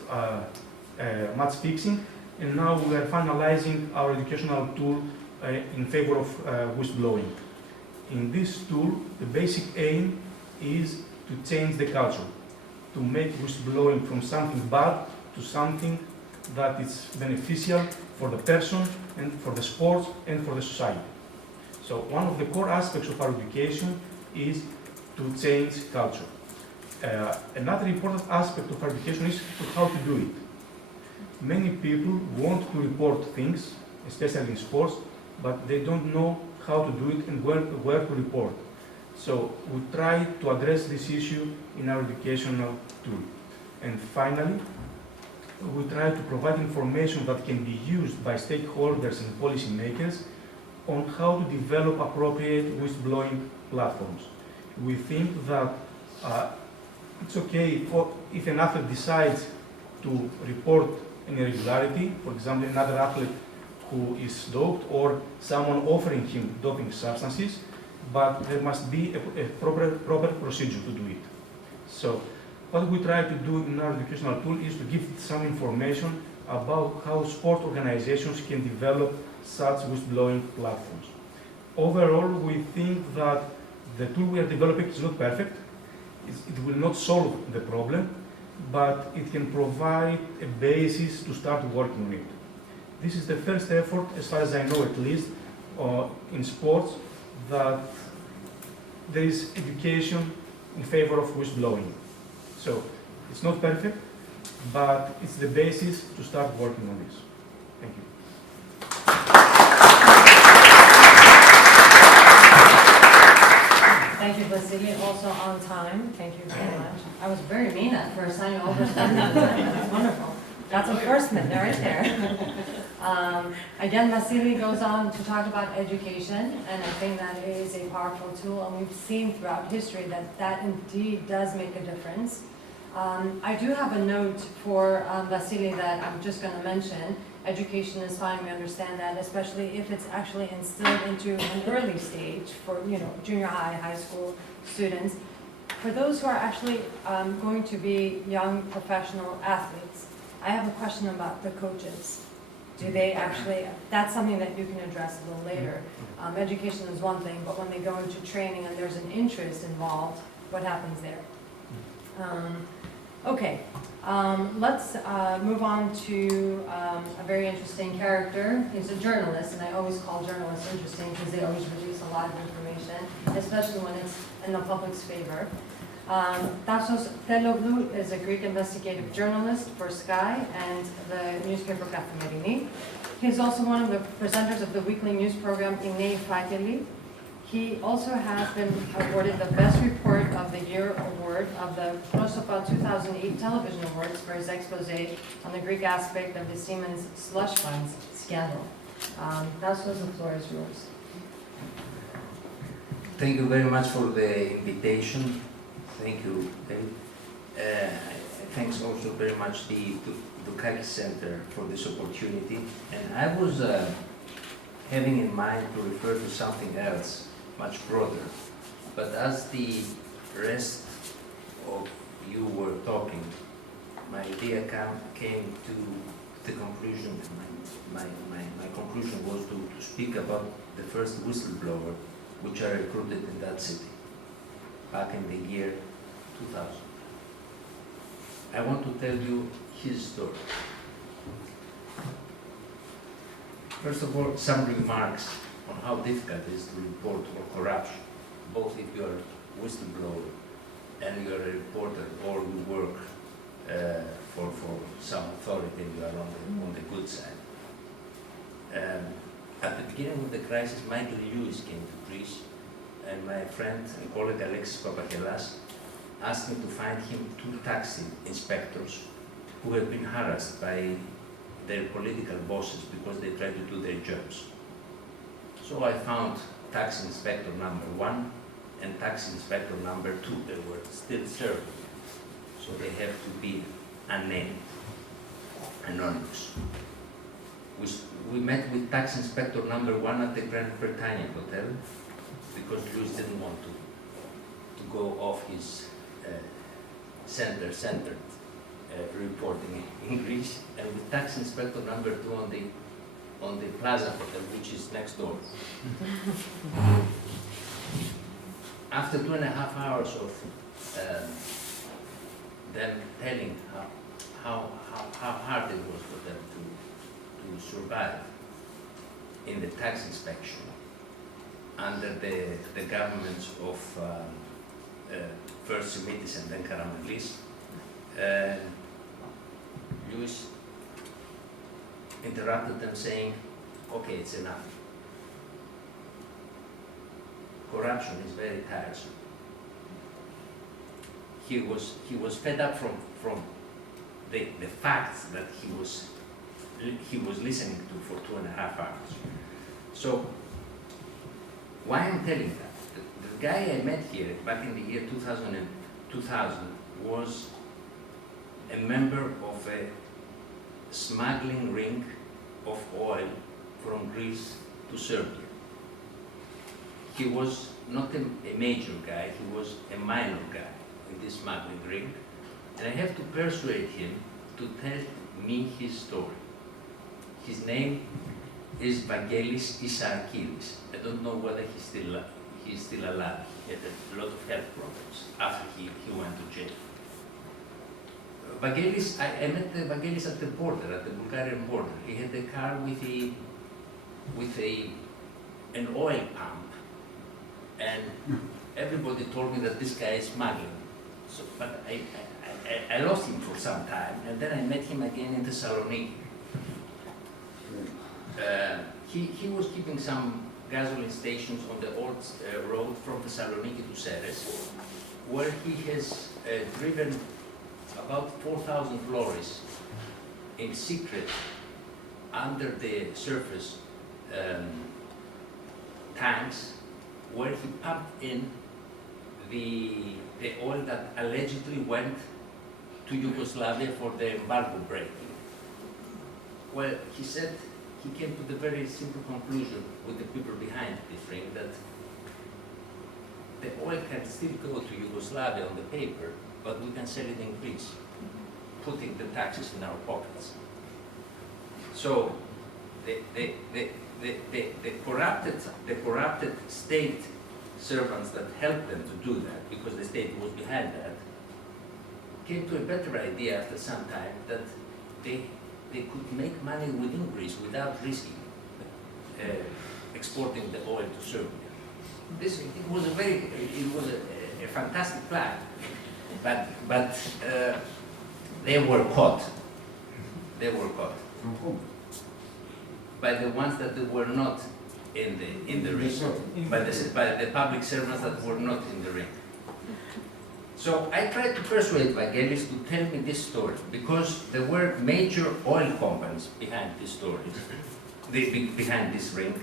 match fixing, and now we are finalizing our educational tool in favor of whistleblowing. In this tool, the basic aim is to change the culture, to make whistleblowing from something bad to something that is beneficial for the person and for the sport and for the society. So one of the core aspects of our education is to change culture. Another important aspect of our education is how to do it. Many people want to report things, especially in sports, but they don't know how to do it and where to report. So we try to address this issue in our educational tool. And finally, we try to provide information that can be used by stakeholders and policymakers on how to develop appropriate whistleblowing platforms. We think that it's okay if an athlete decides to report an irregularity, for example, another athlete who is doped or someone offering him doping substances, but there must be a proper procedure to do it. So what we try to do in our educational tool is to give some information about how sport organizations can develop such whistleblowing platforms. Overall, we think that the tool we are developing is not perfect. It will not solve the problem, but it can provide a basis to start working on it. This is the first effort, as far as I know at least, in sports, that there is education in favor of whistleblowing. So it's not perfect, but it's the basis to start working on this. Thank you. Thank you, Vassilis, also on time. Thank you very much. I was very mean at first. I know overspent the time. That's wonderful. That's enforcement. They're right there. Again, Vassilis goes on to talk about education, and I think that is a powerful tool, and we've seen throughout history that that indeed does make a difference. I do have a note for Vassilis that I'm just going to mention. Education is fine, we understand that, especially if it's actually instilled into an early stage for, junior high, high school students. For those who are actually going to be young professional athletes, I have a question about the coaches. Do they actually, that's something that you can address a little later. Education is one thing, but when they go into training and there's an interest involved, what happens there? Okay, let's move on to a very interesting character. He's a journalist, and I always call journalists interesting because they always produce a lot of information, especially when it's in the public's favor. Tasos Telloglou is a Greek investigative journalist for SKAI and the newspaper Kathimerini. He's also one of the presenters of the weekly news program Inei Fakeli. He also has been awarded the Best Report of the Year award of the Prosopa 2008 Television Awards for his expose on the Greek aspect of the Siemens slush funds scandal. Tasos, the floor is yours. Thank you very much for the invitation. Thank you, David. Thanks also very much the Dukakis Center for this opportunity. And I was having in mind to refer to something else, much broader. But as the rest of you were talking, my idea came to the conclusion, my conclusion was to speak about the first whistleblower which I recruited in that city back in the year 2000. I want to tell you his story. First of all, some remarks on how difficult it is to report for corruption, both if you are a whistleblower and you are a reporter, or you work for some authority and you are on the good side. At the beginning of the crisis, Michael Lewis came to Greece, and my friend and colleague Alexis Papachelas asked me to find him 2 taxi inspectors who had been harassed by their political bosses because they tried to do their jobs. So I found taxi inspector number 1 and taxi inspector number 2. They were still serving, so they have to be unnamed, anonymous. We met with tax inspector number 1 at the Grand Britannia Hotel because Lewis didn't want to go off his centered reporting in Greece, and with tax inspector number 2 on the Plaza Hotel, which is next door. After 2.5 hours of them telling how hard it was for them to survive in the tax inspection under the governments of first Simitis and then Karamanlis, Lewis interrupted them saying, okay, it's enough. Corruption is very tiresome. He was fed up from the facts that he was listening to for 2.5 hours. So why I'm telling that? The guy I met here back in the year 2000 was a member of a smuggling ring of oil from Greece to Serbia. He was not a major guy, he was a minor guy in this smuggling ring, and I have to persuade him to tell me his story. His name is Vassilis Isarkilis. I don't know whether he's still alive. He had a lot of health problems after he went to jail. Vassilis, I met Vassilis at the border, at the Bulgarian border. He had a car with an oil pump, and everybody told me that this guy is smuggling. So, but I lost him for some time, and then I met him again in Thessaloniki. He was keeping some gasoline stations on the old road from Thessaloniki to Ceres, where he has driven about 4,000 lorries in secret under the surface tanks, where he pumped in the oil that allegedly went to Yugoslavia for the embargo breaking. Well, he said he came to the very simple conclusion with the people behind this ring that the oil can still go to Yugoslavia on the paper, but we can sell it in Greece, putting the taxes in our pockets. So the corrupted state servants that helped them to do that, because the state was behind that, came to a better idea after some time that they could make money within Greece without risking exporting the oil to Serbia. It was a fantastic plan, but they were caught. They were caught by the ones that were not in the ring, by the public servants that were not in the ring. So I tried to persuade Vassilis to tell me this story, because there were major oil companies behind this story, behind this ring,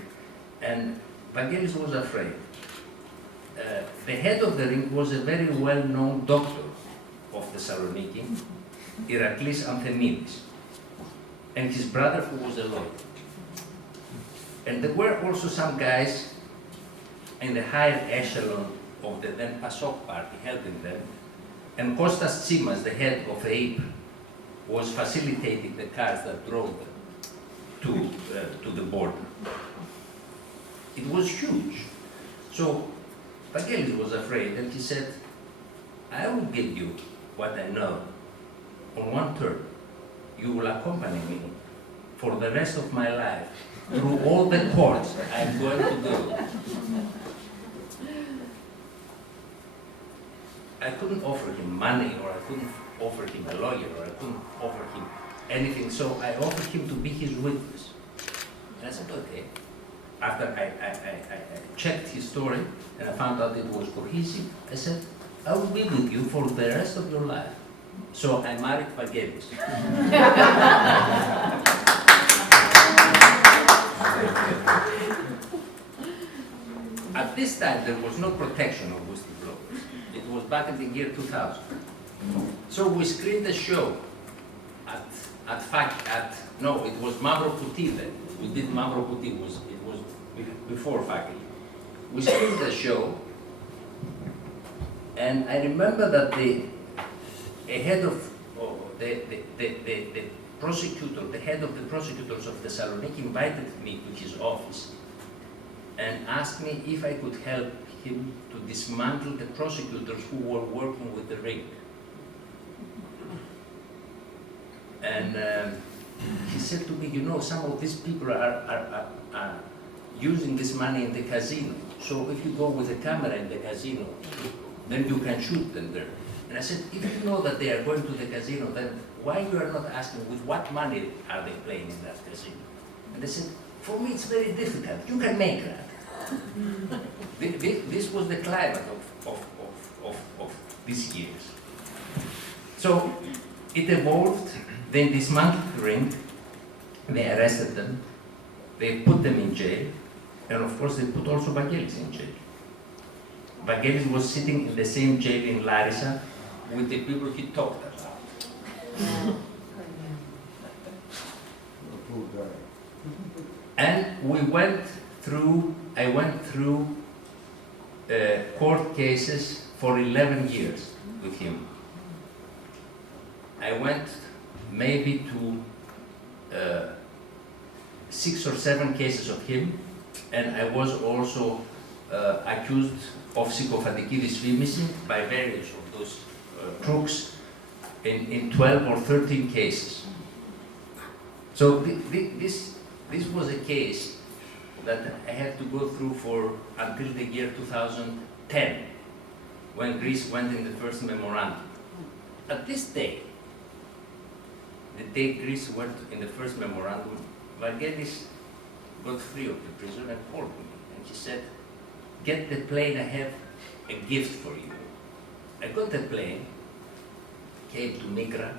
and Vassilis was afraid. The head of the ring was a very well-known doctor of Thessaloniki, Iraklis Anthemides, and his brother who was a lawyer. And there were also some guys in the higher echelon of the then PASOK party helping them, and Kostas Tsimas, the head of AIP, was facilitating the cars that drove them to the border. It was huge. So Vassilis was afraid, and he said, I will give you what I know on one term. You will accompany me for the rest of my life through all the courts I'm going to do. I couldn't offer him money, or I couldn't offer him a lawyer, or I couldn't offer him anything, so I offered him to be his witness. And I said, okay. After I checked his story, and I found out it was cohesive, I said, I will be with you for the rest of your life. So I married Vassilis. At this time, there was no protection of whistleblowers. It was back in the year 2000. So we screened the show no, it was Mavro Puti then. We did Mavro Puti, it was before faculty. We screened the show, and I remember that a head of the prosecutor, the head of the prosecutors of Thessaloniki invited me to his office and asked me if I could help him to dismantle the prosecutors who were working with the ring. And he said to me, you know, some of these people are using this money in the casino. So if you go with a camera in the casino, then you can shoot them there. And I said, if you know that they are going to the casino, then why you are not asking with what money are they playing in that casino? And they said, for me it's very difficult. You can make that. This was the climate of these years. So it evolved. They dismantled the ring. They arrested them. They put them in jail. And of course, they put also Vassilis in jail. Vassilis was sitting in the same jail in Larissa with the people he talked about. And I went through court cases for 11 years with him. I went maybe to 6 or 7 cases of him, and I was also accused of sycophantic dysphymia by various of those crooks in 12 or 13 cases. So this was a case that I had to go through for until the year 2010, when Greece went in the first memorandum. At this day, the day Greece went in the first memorandum, Vassilis got free of the prison and called me, and he said, get the plane, I have a gift for you. I got the plane, came to Migra,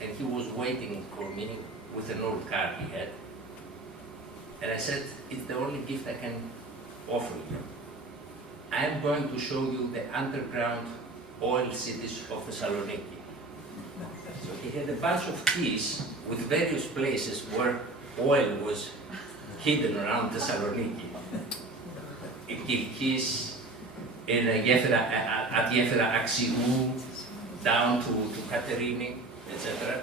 and he was waiting for me with an old car he had. And I said, it's the only gift I can offer you. I'm going to show you the underground oil cities of Thessaloniki. So he had a bunch of keys with various places where oil was hidden around Thessaloniki. In Kilkis, at Yefera Axiou, down to Kathimerini, etc.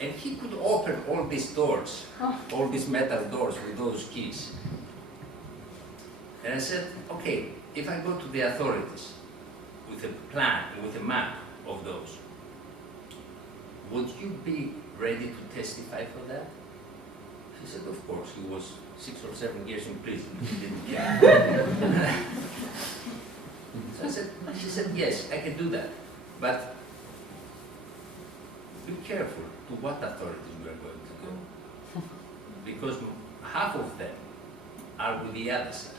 And he could open all these doors, all these metal doors with those keys. And I said, okay, if I go to the authorities with a plan, with a map of those, would you be ready to testify for that? He said, of course. He was 6 or 7 years in prison. He didn't care. So she said, yes, I can do that. But be careful to what authorities we are going to go. Because half of them are with the other side.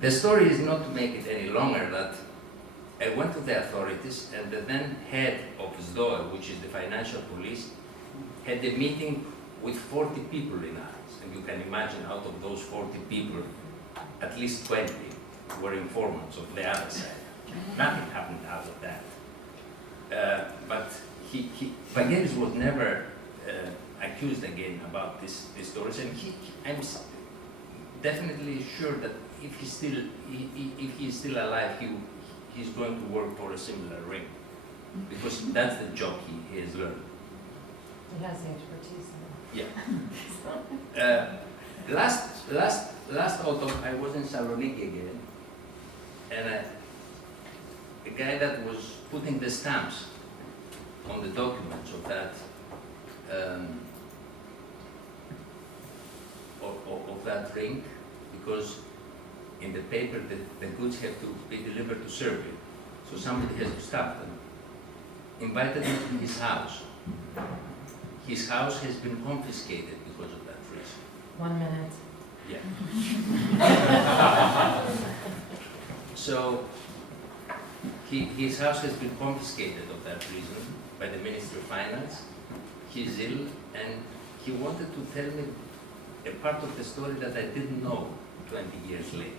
The story is not to make it any longer that I went to the authorities, and the then head of SDOE, which is the financial police, had a meeting with 40 people in Athens. And you can imagine out of those 40 people, at least 20 were informants of the other side. Nothing happened out of that. But Vassilis was never accused again about these stories, and I'm definitely sure that if he's still alive, he's going to work for a similar ring, because that's the job he has learned. He has the expertise. Yeah. Last autumn, I was in Thessaloniki again, and a guy that was putting the stamps on the documents of that of that ring, because in the paper the goods have to be delivered to Serbia, so somebody has to stamp them. Invited him to his house. His house has been confiscated because of that reason. 1 minute. Yeah. So his house has been confiscated of that reason by the Ministry of Finance. He's ill, and he wanted to tell me a part of the story that I didn't know 20 years later.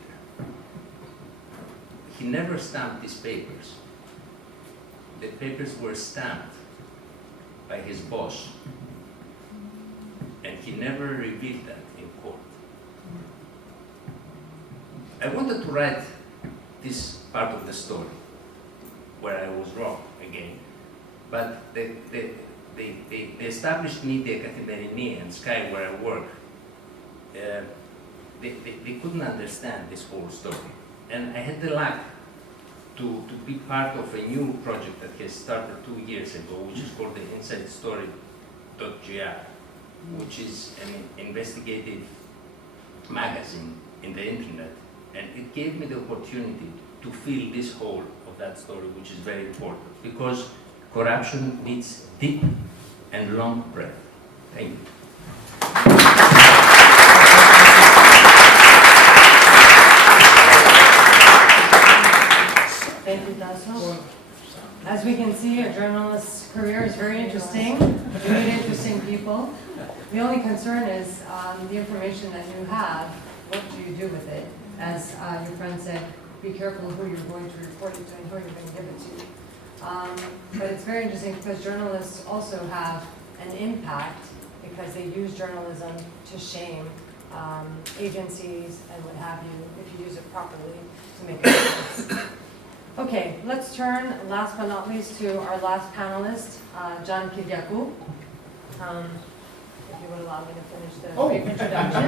He never stamped his papers. The papers were stamped by his boss, and he never revealed that in court. I wanted to write this part of the story. where I was wrong again. But they established media, Kathimerini and SKAI, where I work. They couldn't understand this whole story. And I had the luck to be part of a new project that has started 2 years ago, which is called the InsideStory.gr, which is an investigative magazine in the internet. And it gave me the opportunity to fill this hole of that story, which is very important, because corruption needs deep and long breath. Thank you. Thank you, Tasos. As we can see, a journalist's career is very interesting. You meet interesting people. The only concern is the information that you have, what do you do with it? As your friend said, be careful who you're going to report it to and who you're going to give it to. But it's very interesting because journalists also have an impact because they use journalism to shame agencies and what have you, if you use it properly to make a difference. Okay, let's turn, last but not least, to our last panelist, John Kyriakou. If you would allow me to finish the brief introduction.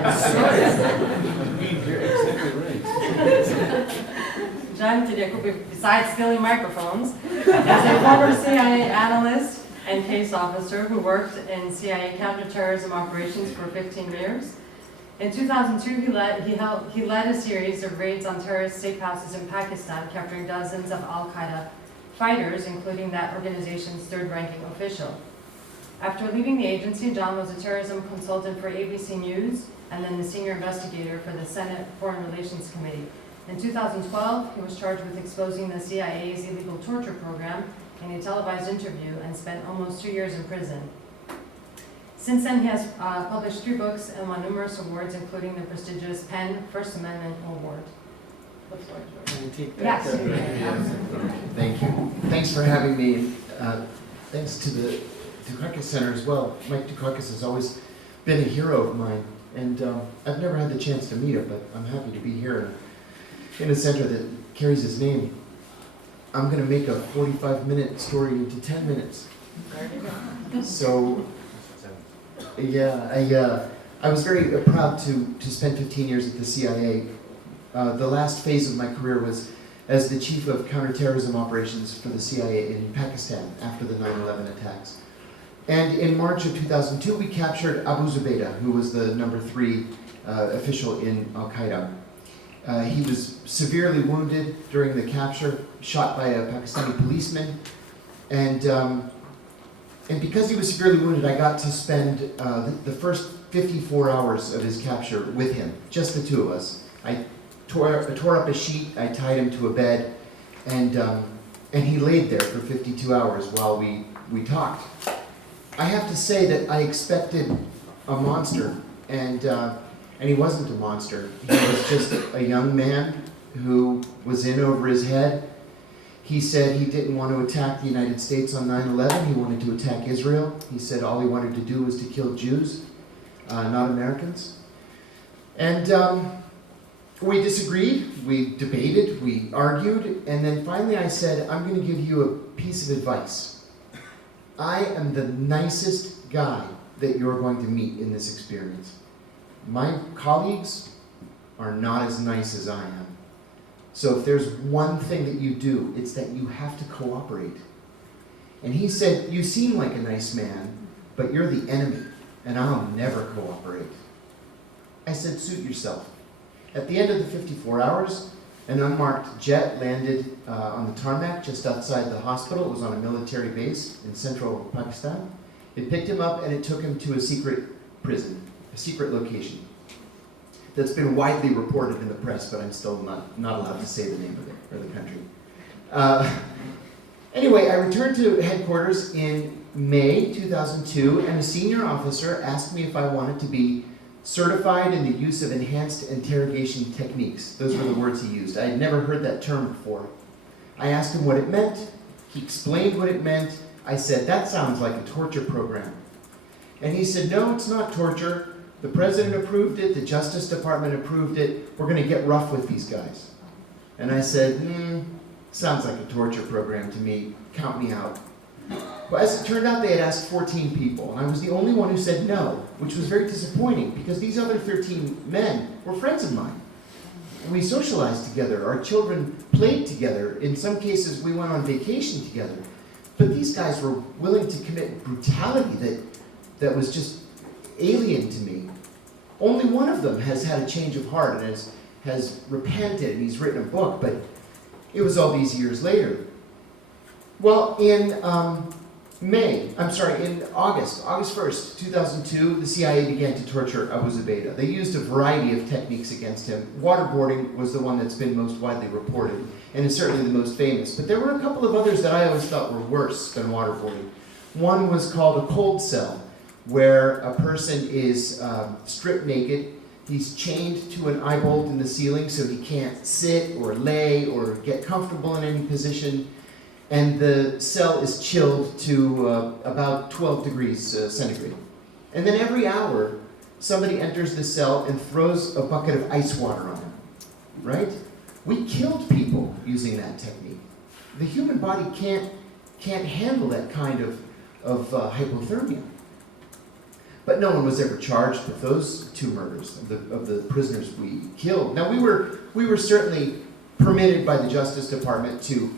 John Kyriakou, besides stealing microphones, is a former CIA analyst and case officer who worked in CIA counterterrorism operations for 15 years. In 2002, he led a series of raids on terrorist safe houses in Pakistan, capturing dozens of al-Qaeda fighters, including that organization's third-ranking official. After leaving the agency, John was a terrorism consultant for ABC News and then the senior investigator for the Senate Foreign Relations Committee. In 2012, he was charged with exposing the CIA's illegal torture program in a televised interview and spent almost 2 years in prison. Since then, he has published 3 books and won numerous awards, including the prestigious PEN First Amendment Award. The floor is yours. Yes. Thank you. Thanks for having me. Thanks to the Dukakis Center as well. Mike Dukakis has always been a hero of mine, and I've never had the chance to meet him, but I'm happy to be here in a center that carries his name. I'm going to make a 45-minute story into 10 minutes. So, yeah, I was very proud to spend 15 years at the CIA. The last phase of my career was as the chief of counterterrorism operations for the CIA in Pakistan after the 9/11 attacks. And in March of 2002, we captured Abu Zubaydah, who was the number 3 official in Al-Qaeda. He was severely wounded during the capture, shot by a Pakistani policeman, and because he was severely wounded, I got to spend the first 54 hours of his capture with him, just the 2 of us. I tore up a sheet, I tied him to a bed, and he laid there for 52 hours while we talked. I have to say that I expected a monster, and he wasn't a monster. He was just a young man who was in over his head. He said he didn't want to attack the United States on 9/11. He wanted to attack Israel. He said all he wanted to do was to kill Jews, not Americans. And we disagreed, we debated, we argued, and then finally I said, I'm going to give you a piece of advice. I am the nicest guy that you're going to meet in this experience. My colleagues are not as nice as I am. So if there's one thing that you do, it's that you have to cooperate. And he said, you seem like a nice man, but you're the enemy, and I'll never cooperate. I said, suit yourself. At the end of the 54 hours, an unmarked jet landed on the tarmac just outside the hospital. It was on a military base in central Pakistan. It picked him up and it took him to a secret prison, a secret location that's been widely reported in the press, but I'm still not allowed to say the name of it or the country. Anyway, I returned to headquarters in May 2002, and a senior officer asked me if I wanted to be certified in the use of enhanced interrogation techniques. Those were the words he used. I had never heard that term before. I asked him what it meant. He explained what it meant. I said, that sounds like a torture program. And he said, no, it's not torture. The president approved it. The Justice Department approved it. We're going to get rough with these guys. And I said, Sounds like a torture program to me. Count me out. Well, as it turned out, they had asked 14 people, and I was the only one who said no, which was very disappointing because these other 13 men were friends of mine. And we socialized together. Our children played together. In some cases, we went on vacation together. But these guys were willing to commit brutality that was just alien to me. Only one of them has had a change of heart and has repented, and he's written a book, but it was all these years later. Well, in August 1st, 2002, the CIA began to torture Abu Zubaydah. They used a variety of techniques against him. Waterboarding was the one that's been most widely reported, and is certainly the most famous. But there were a couple of others that I always thought were worse than waterboarding. One was called a cold cell, where a person is stripped naked. He's chained to an eye bolt in the ceiling so he can't sit or lay or get comfortable in any position. And the cell is chilled to about 12 degrees centigrade. And then every hour, somebody enters the cell and throws a bucket of ice water on him, right? We killed people using that technique. The human body can't handle that kind of hypothermia. But no one was ever charged with those two murders of the prisoners we killed. Now we were certainly permitted by the Justice Department to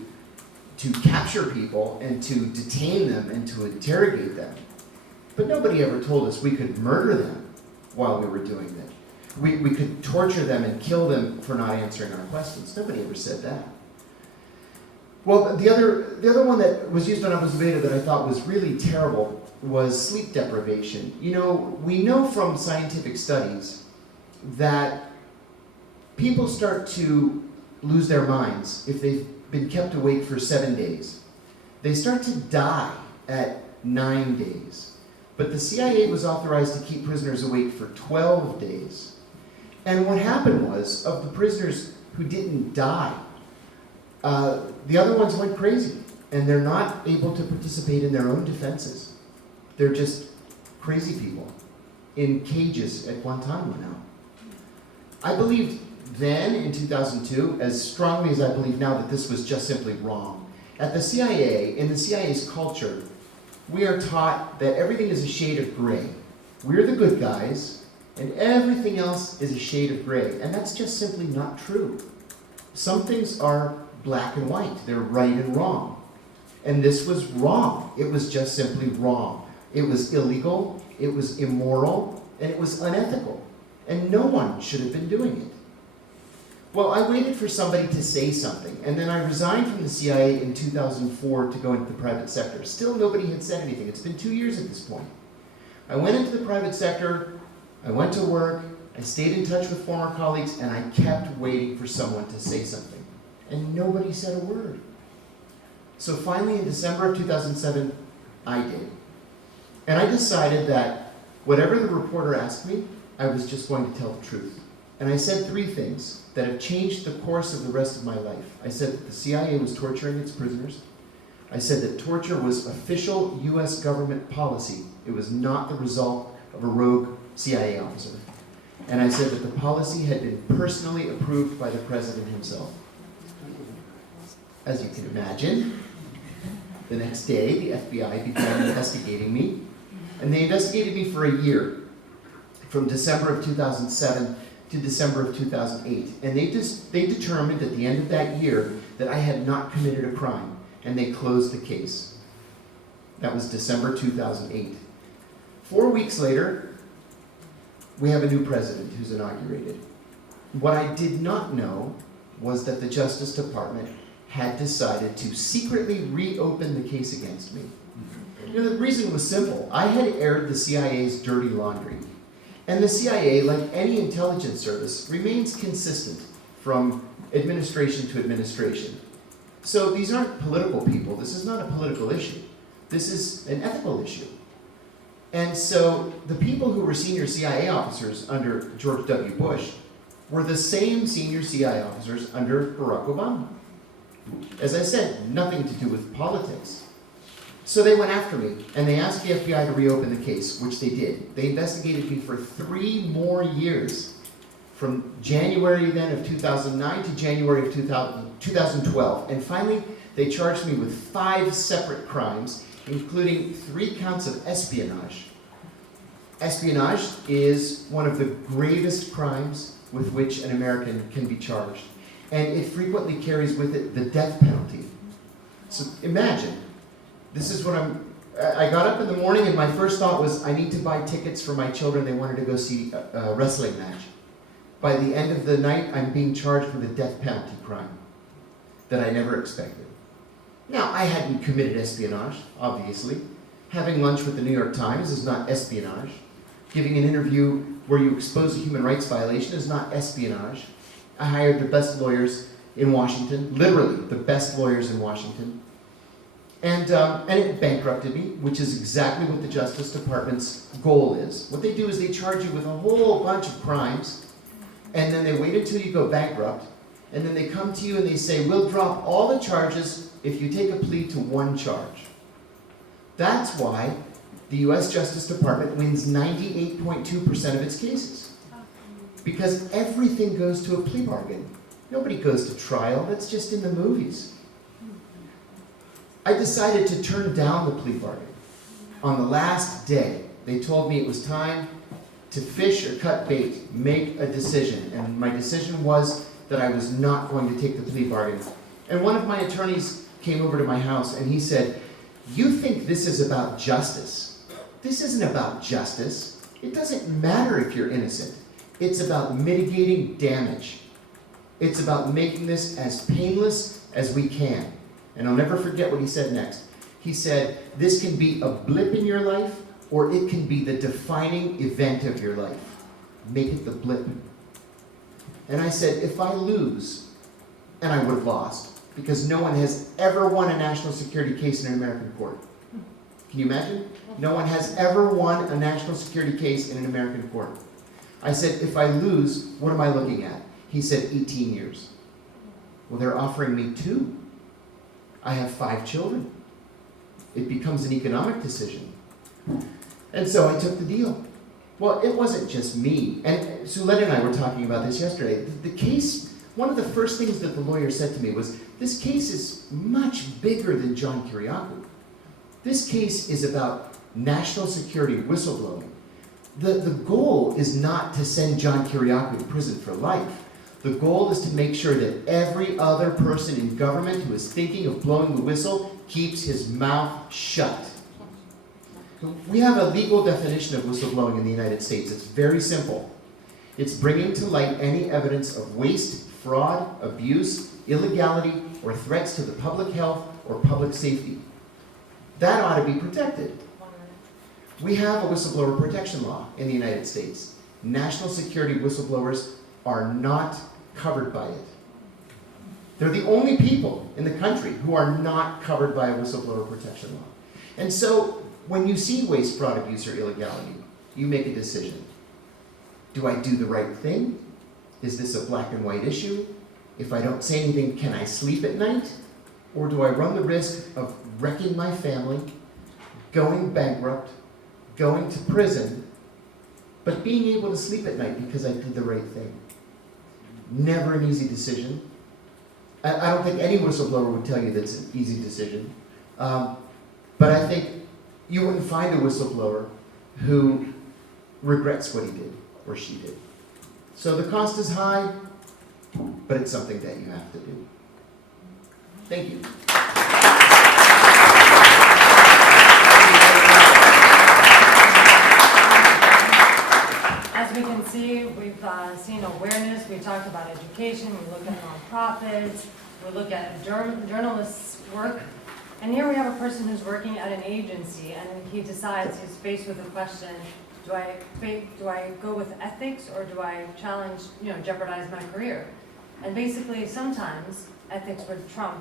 capture people and to detain them and to interrogate them. But nobody ever told us we could murder them while we were doing that. We could torture them and kill them for not answering our questions. Nobody ever said that. Well, the other one that was used on Abu Zubaydah that I thought was really terrible was sleep deprivation. You know, we know from scientific studies that people start to lose their minds if they've been kept awake for 7 days. They start to die at 9 days. But the CIA was authorized to keep prisoners awake for 12 days. And what happened was, of the prisoners who didn't die, the other ones went crazy, and they're not able to participate in their own defenses. They're just crazy people in cages at Guantanamo now. I believed then, in 2002, as strongly as I believe now, that this was just simply wrong. At the CIA, in the CIA's culture, we are taught that everything is a shade of gray. We're the good guys, and everything else is a shade of gray. And that's just simply not true. Some things are black and white. They're right and wrong. And this was wrong. It was just simply wrong. It was illegal, it was immoral, and it was unethical. And no one should have been doing it. Well, I waited for somebody to say something, and then I resigned from the CIA in 2004 to go into the private sector. Still nobody had said anything. It's been 2 years at this point. I went into the private sector, I went to work, I stayed in touch with former colleagues, and I kept waiting for someone to say something. And nobody said a word. So finally, in December of 2007, I did. And I decided that whatever the reporter asked me, I was just going to tell the truth. And I said 3 things that have changed the course of the rest of my life. I said that the CIA was torturing its prisoners. I said that torture was official US government policy. It was not the result of a rogue CIA officer. And I said that the policy had been personally approved by the president himself. As you can imagine, the next day the FBI began investigating me. And they investigated me for a year, from December of 2007 to December of 2008. And they determined at the end of that year that I had not committed a crime, and they closed the case. That was December 2008. 4 weeks later, we have a new president who's inaugurated. What I did not know was that the Justice Department had decided to secretly reopen the case against me. You know, the reason was simple. I had aired the CIA's dirty laundry. And the CIA, like any intelligence service, remains consistent from administration to administration. So these aren't political people. This is not a political issue. This is an ethical issue. And so the people who were senior CIA officers under George W. Bush were the same senior CIA officers under Barack Obama. As I said, nothing to do with politics. So they went after me, and they asked the FBI to reopen the case, which they did. They investigated me for 3 more years, from January then of 2009 to January of 2000, 2012. And finally, they charged me with 5 separate crimes, including 3 counts of espionage. Espionage is one of the gravest crimes with which an American can be charged. And it frequently carries with it the death penalty. So imagine, this is what I got up in the morning and my first thought was, I need to buy tickets for my children. They wanted to go see a wrestling match. By the end of the night, I'm being charged with a death penalty crime that I never expected. Now, I hadn't committed espionage, obviously. Having lunch with the New York Times is not espionage. Giving an interview where you expose a human rights violation is not espionage. I hired the best lawyers in Washington, literally the best lawyers in Washington. And it bankrupted me, which is exactly what the Justice Department's goal is. What they do is they charge you with a whole bunch of crimes, and then they wait until you go bankrupt, and then they come to you and they say, we'll drop all the charges if you take a plea to 1 charge. That's why the US Justice Department wins 98.2% of its cases. Because everything goes to a plea bargain. Nobody goes to trial, that's just in the movies. I decided to turn down the plea bargain. On the last day, they told me it was time to fish or cut bait, make a decision. And my decision was that I was not going to take the plea bargain. And one of my attorneys came over to my house and he said, you think this is about justice. This isn't about justice. It doesn't matter if you're innocent. It's about mitigating damage. It's about making this as painless as we can. And I'll never forget what he said next. He said, this can be a blip in your life, or it can be the defining event of your life. Make it the blip. And I said, if I lose, and I would have lost, because no one has ever won a national security case in an American court. Can you imagine? No one has ever won a national security case in an American court. I said, if I lose, what am I looking at? He said, 18 years. Well, they're offering me 2. I have 5 children. It becomes an economic decision. And so I took the deal. Well, it wasn't just me. And Suelette and I were talking about this yesterday. The case, one of the first things that the lawyer said to me was, this case is much bigger than John Kyriakou. This case is about national security whistleblowing. The goal is not to send John Kyriakou to prison for life. The goal is to make sure that every other person in government who is thinking of blowing the whistle keeps his mouth shut. We have a legal definition of whistleblowing in the United States. It's very simple. It's bringing to light any evidence of waste, fraud, abuse, illegality, or threats to the public health or public safety. That ought to be protected. We have a whistleblower protection law in the United States. National security whistleblowers are not covered by it. They're the only people in the country who are not covered by a whistleblower protection law. And so, when you see waste, fraud, abuse, or illegality, you make a decision. Do I do the right thing? Is this a black and white issue? If I don't say anything, can I sleep at night? Or do I run the risk of wrecking my family, going bankrupt, going to prison, but being able to sleep at night because I did the right thing? Never an easy decision. I don't think any whistleblower would tell you that's an easy decision. But I think you wouldn't find a whistleblower who regrets what he did or she did. So the cost is high, but it's something that you have to do. Thank you. As we can see, we've seen awareness, we talked about education, we look at nonprofits, we look at journalists' work. And here we have a person who's working at an agency and he decides, he's faced with a question, do I go with ethics or do I challenge, jeopardize my career? And basically sometimes ethics would trump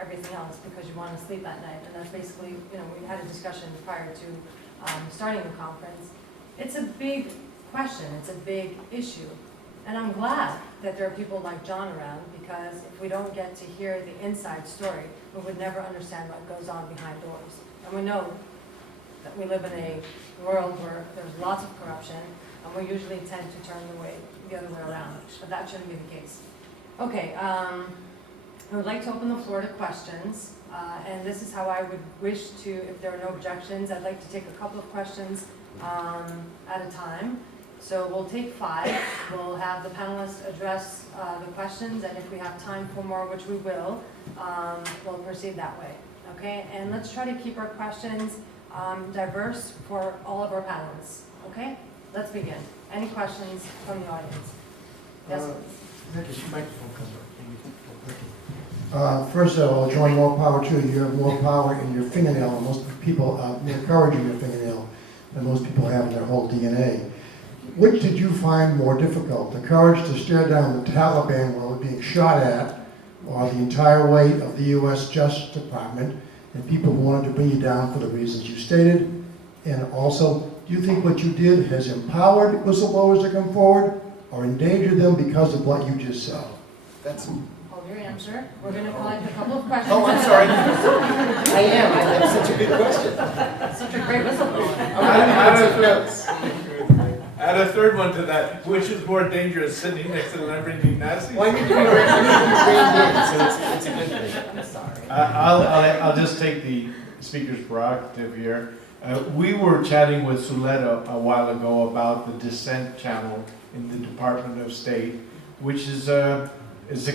everything else because you want to sleep at night. And that's basically, we had a discussion prior to starting the conference. It's a big question, it's a big issue. And I'm glad that there are people like John around, because if we don't get to hear the inside story, we would never understand what goes on behind doors. And we know that we live in a world where there's lots of corruption, and we usually tend to turn the other way around, but that shouldn't be the case. Okay, I would like to open the floor to questions, and this is how I would wish to, if there are no objections, I'd like to take a couple of questions at a time. So we'll take 5. We'll have the panelists address the questions, and if we have time for more, which we will, we'll proceed that way. Okay, and let's try to keep our questions diverse for all of our panelists. Okay, let's begin. Any questions from the audience? Yes, please. First of all, join more power to you. You have more power in your fingernail. Most people are more courage in your fingernail than most people have in their whole DNA. Which did you find more difficult? The courage to stare down the Taliban while they're being shot at, or the entire weight of the U.S. Justice Department and people who wanted to bring you down for the reasons you stated? And also, do you think what you did has empowered whistleblowers to come forward or endangered them because of what you just said? That's. Hold your answer. We're going to collect a couple of questions. Oh, I'm sorry. I am. That's such a good question. Such a great whistleblower. Add a third one to that. Which is more dangerous, sitting next to the Lamborghini Nazi? Well, I need to be reined in, so it's a good thing. I'm sorry. I'll just take the speaker's prerogative here. We were chatting with Suelette a while ago about the dissent channel in the Department of State, which is a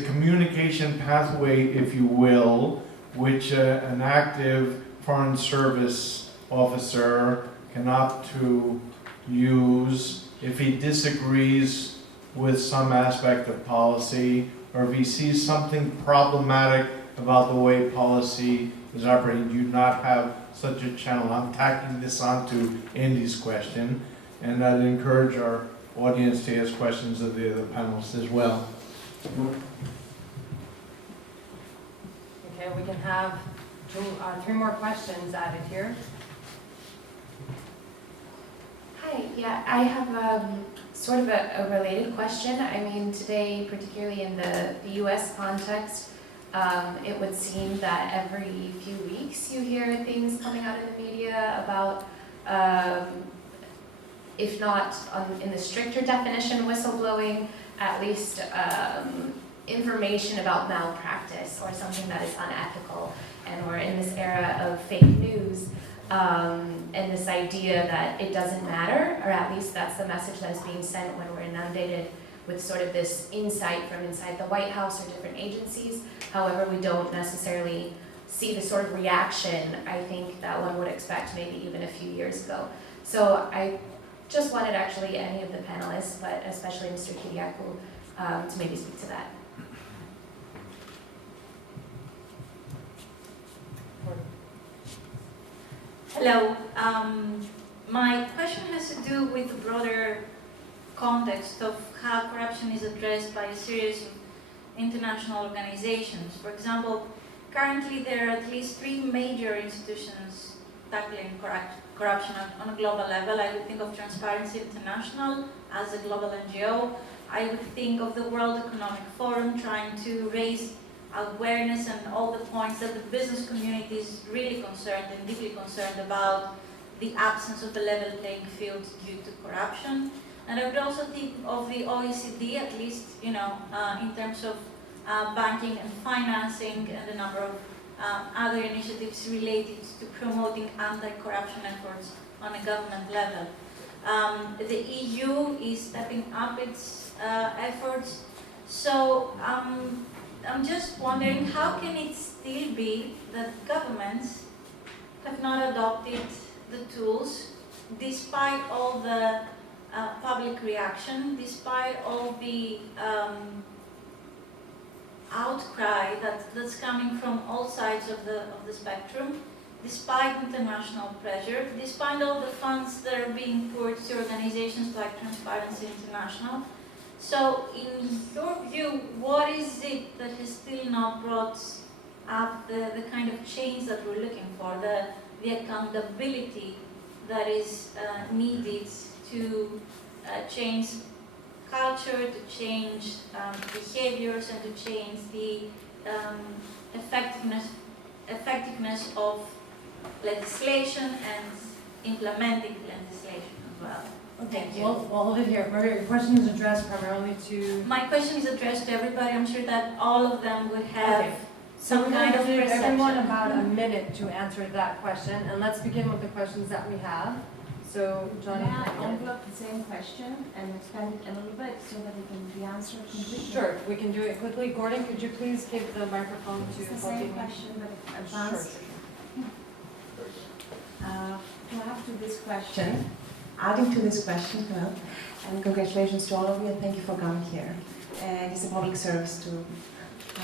communication pathway, if you will, which an active Foreign Service officer can opt to use if he disagrees with some aspect of policy, or if he sees something problematic about the way policy is operating. You do not have such a channel. I'm tacking this onto Andy's question, and I'd encourage our audience to ask questions of the other panelists as well. Okay, we can have 3 more questions added here. Hi, yeah, I have sort of a related question. I mean, today, particularly in the US context, it would seem that every few weeks you hear things coming out in the media about, if not in the stricter definition whistleblowing, at least information about malpractice or something that is unethical. And we're in this era of fake news. And this idea that it doesn't matter, or at least that's the message that is being sent when we're inundated with sort of this insight from inside the White House or different agencies. However, we don't necessarily see the sort of reaction, I think, that one would expect maybe even a few years ago. So I just wanted actually any of the panelists, but especially Mr. Kyriakou, to maybe speak to that. Hello. My question has to do with the broader context of how corruption is addressed by a series of international organizations. For example, currently there are at least 3 major institutions tackling corruption on a global level. I would think of Transparency International as a global NGO. I would think of the World Economic Forum trying to raise awareness and all the points that the business community is really concerned and deeply concerned about the absence of a level playing field due to corruption. And I would also think of the OECD, at least, in terms of banking and financing and a number of other initiatives related to promoting anti-corruption efforts on a government level. The EU is stepping up its efforts. So I'm just wondering, how can it still be that governments have not adopted the tools, despite all the public reaction, despite all the outcry that's coming from all sides of the spectrum, despite international pressure, despite all the funds that are being poured to organizations like Transparency International? So, in your view, what is it that has still not brought up the kind of change that we're looking for, the accountability that is needed to change culture, to change behaviors, and to change the effectiveness of legislation and implementing legislation as well? Okay, Thank you. we'll hold it here. Your question is addressed primarily to... My question is addressed to everybody. I'm sure that all of them would have So we're kind going of to give everyone perception. about a minute to answer that question, and let's begin with the questions that we have. So, Johnny. May I envelope the same question and expand it a little bit so that it can be answered completely? Sure, we can do it quickly. Gordon, could you please give the microphone to It's the both of same you? question, but Sure, advanced. sure. To add to this question, adding to this question, well, and congratulations to all of you and thank you for coming here. It is a public service to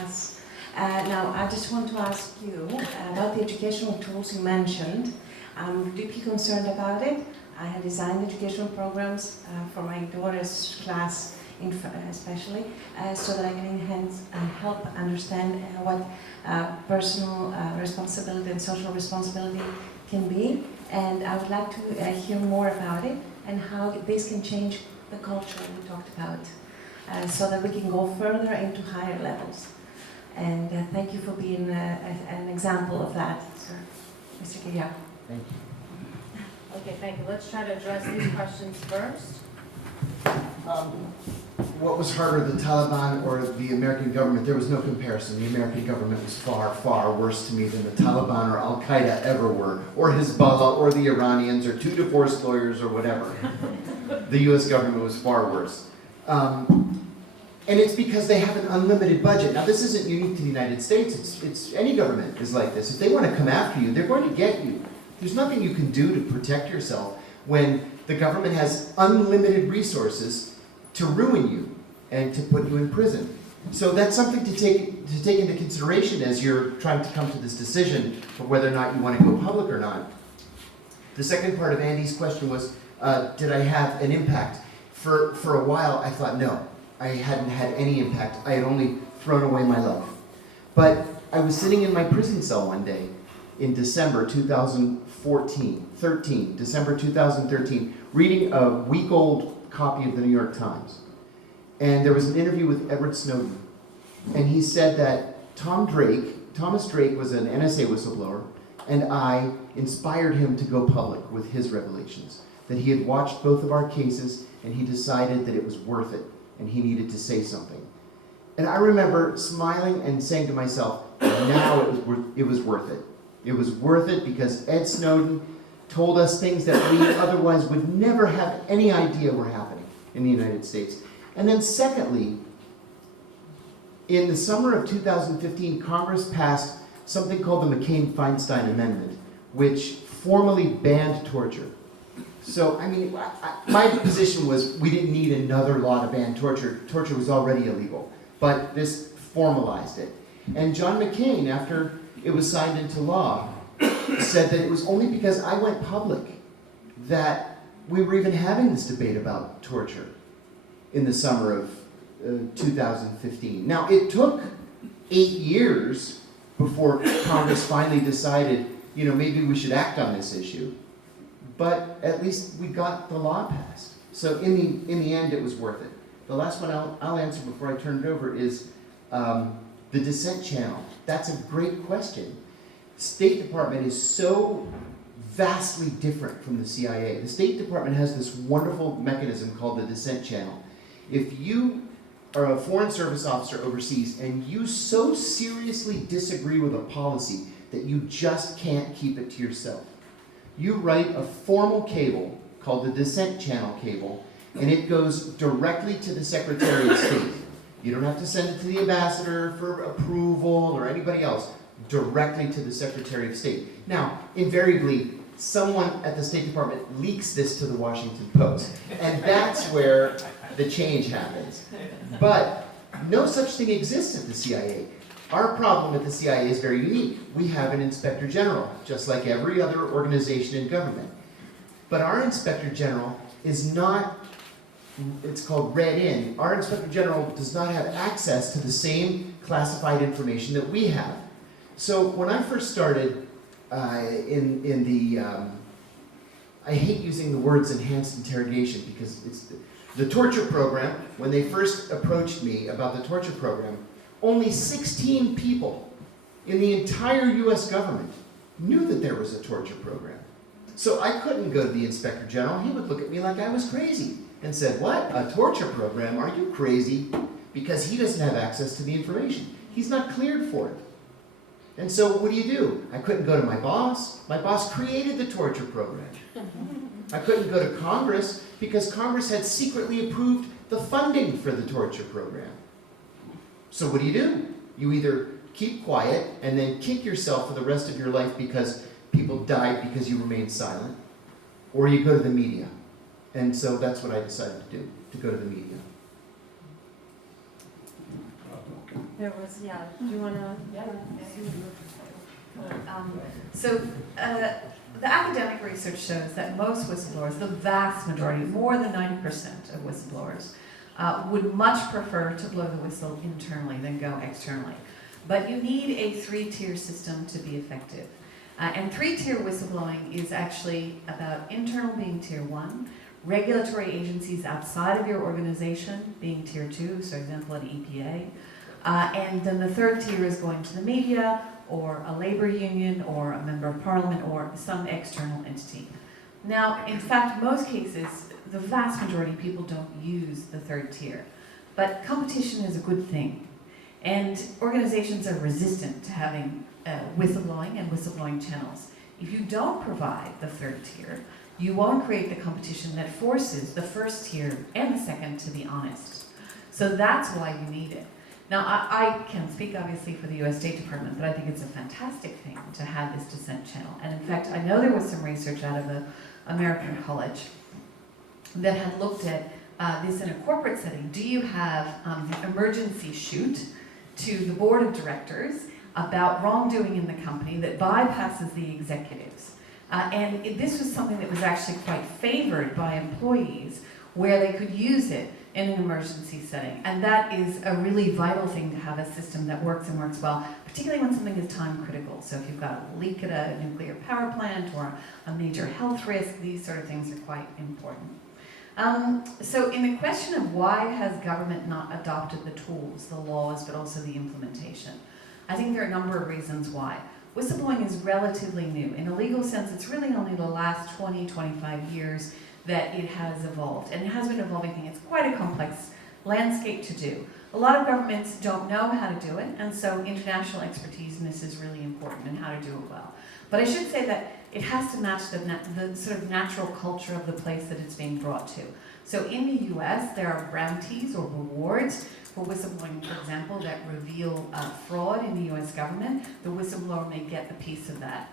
us. Now, I just want to ask you about the educational tools you mentioned. I'm deeply concerned about it. I have designed educational programs for my daughter's class, especially, so that I can enhance and help understand what personal responsibility and social responsibility can be. And I would like to hear more about it and how this can change the culture we talked about, so that we can go further into higher levels. And thank you for being an example of that, sir. Mr. Kyriakou. Thank you. Okay, thank you. Let's try to address these questions first. What was harder, the Taliban or the American government? There was no comparison. The American government was far, far worse to me than the Taliban or Al-Qaeda ever were, or Hezbollah, or the Iranians, or 2 divorce lawyers, or whatever. The US government was far worse. And it's because they have an unlimited budget. Now, this isn't unique to the United States. It's any government is like this. If they want to come after you, they're going to get you. There's nothing you can do to protect yourself when the government has unlimited resources to ruin you and to put you in prison. So that's something to take into consideration as you're trying to come to this decision of whether or not you want to go public or not. The second part of Andy's question was, did I have an impact? For a while, I thought no. I hadn't had any impact. I had only thrown away my life. But I was sitting in my prison cell one day in December 2013, reading a week-old copy of the New York Times. And there was an interview with Edward Snowden. And he said that Thomas Drake was an NSA whistleblower, and I inspired him to go public with his revelations. That he had watched both of our cases, and he decided that it was worth it. And he needed to say something. And I remember smiling and saying to myself, now it was worth it. It was worth it because Ed Snowden told us things that we otherwise would never have any idea were happening in the United States. And then secondly, in the summer of 2015, Congress passed something called the McCain-Feinstein Amendment, which formally banned torture. So, I mean, my position was we didn't need another law to ban torture. Torture was already illegal. But this formalized it. And John McCain, after it was signed into law, said that it was only because I went public that we were even having this debate about torture in the summer of 2015. Now, it took 8 years before Congress finally decided, you know, maybe we should act on this issue. But at least we got the law passed. So in the end, it was worth it. The last one I'll answer before I turn it over is the dissent channel. That's a great question. State Department is so vastly different from the CIA. The State Department has this wonderful mechanism called the dissent channel. If you are a foreign service officer overseas and you so seriously disagree with a policy that you just can't keep it to yourself, you write a formal cable called the dissent channel cable, and it goes directly to the Secretary of State. You don't have to send it to the ambassador for approval or anybody else. Directly to the Secretary of State. Now, invariably, someone at the State Department leaks this to the Washington Post, and that's where the change happens. But no such thing exists at the CIA. Our problem at the CIA is very unique. We have an Inspector General, just like every other organization in government. But our Inspector General is not, it's called read in. Our Inspector General does not have access to the same classified information that we have. So when I first started in the, I hate using the words enhanced interrogation because it's the torture program. When they first approached me about the torture program, only 16 people in the entire US government knew that there was a torture program. So I couldn't go to the Inspector General. He would look at me like I was crazy and said, what, a torture program? Are you crazy? Because he doesn't have access to the information. He's not cleared for it. And so what do? I couldn't go to my boss. My boss created the torture program. I couldn't go to Congress because Congress had secretly approved the funding for the torture program. So what do? You either keep quiet and then kick yourself for the rest of your life because people died because you remained silent, or you go to the media. And so that's what I decided to do, to go to the media. There was, yeah, do you want to? The academic research shows that most whistleblowers, the vast majority, more than 90% of whistleblowers, would much prefer to blow the whistle internally than go externally. But you need a 3-tier system to be effective. And 3-tier whistleblowing is actually about internal being tier 1, regulatory agencies outside of your organization being tier 2, so example an EPA, and then the 3rd tier is going to the media or a labor union or a member of parliament or some external entity. Now, in fact, most cases, the vast majority of people don't use the 3rd tier, but competition is a good thing. And organizations are resistant to having whistleblowing and whistleblowing channels. If you don't provide the 3rd tier, you won't create the competition that forces the 1st tier and the 2nd to be honest. So that's why you need it. Now, I can't speak obviously for the US State Department, but I think it's a fantastic thing to have this dissent channel. And in fact, I know there was some research out of the American college that had looked at this in a corporate setting. Do you have the emergency shoot to the board of directors about wrongdoing in the company that bypasses the executives? This was something that was actually quite favored by employees where they could use it in an emergency setting. And that is a really vital thing to have a system that works and works well, particularly when something is time critical. So if you've got a leak at a nuclear power plant or a major health risk, these sort of things are quite important. So in the question of why has government not adopted the tools, the laws, but also the implementation, I think there are a number of reasons why. Whistleblowing is relatively new. In a legal sense, it's really only the last 20, 25 years that it has evolved. And it has been evolving. It's quite a complex landscape to do. A lot of governments don't know how to do it, and so international expertise in this is really important and how to do it well. But I should say that it has to match the sort of natural culture of the place that it's being brought to. So in the US, there are bounties or rewards for whistleblowing, for example, that reveal fraud in the US government. The whistleblower may get a piece of that.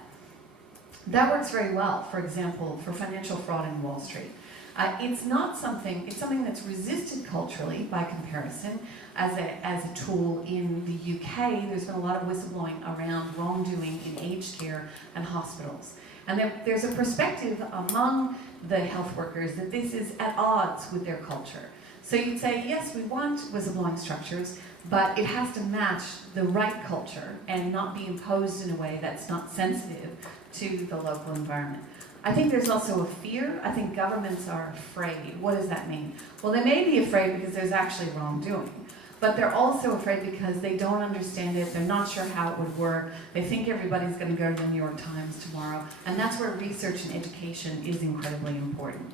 That works very well, for example, for financial fraud in Wall Street. It's something that's resisted culturally by comparison as a tool in the UK. There's been a lot of whistleblowing around wrongdoing in aged care and hospitals. And there's a perspective among the health workers that this is at odds with their culture. So you'd say, yes, we want whistleblowing structures, but it has to match the right culture and not be imposed in a way that's not sensitive to the local environment. I think there's also a fear. I think governments are afraid. What does that mean? Well, they may be afraid because there's actually wrongdoing, but they're also afraid because they don't understand it. They're not sure how it would work. They think everybody's going to go to the New York Times tomorrow, and that's where research and education is incredibly important.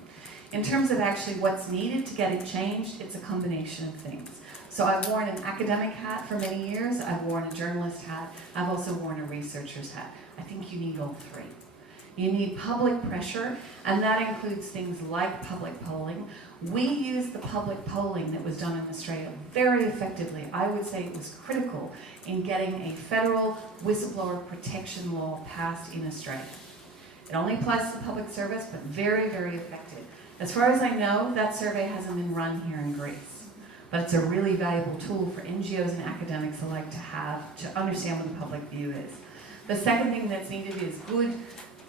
In terms of actually what's needed to get it changed, it's a combination of things. So I've worn an academic hat for many years. I've worn a journalist hat. I've also worn a researcher's hat. I think you need all three. You need public pressure, and that includes things like public polling. We used the public polling that was done in Australia very effectively. I would say it was critical in getting a federal whistleblower protection law passed in Australia. It only applies to the public service, but very, very effective. As far as I know, that survey hasn't been run here in Greece. But it's a really valuable tool for NGOs and academics alike to have to understand what the public view is. The second thing that's needed is good,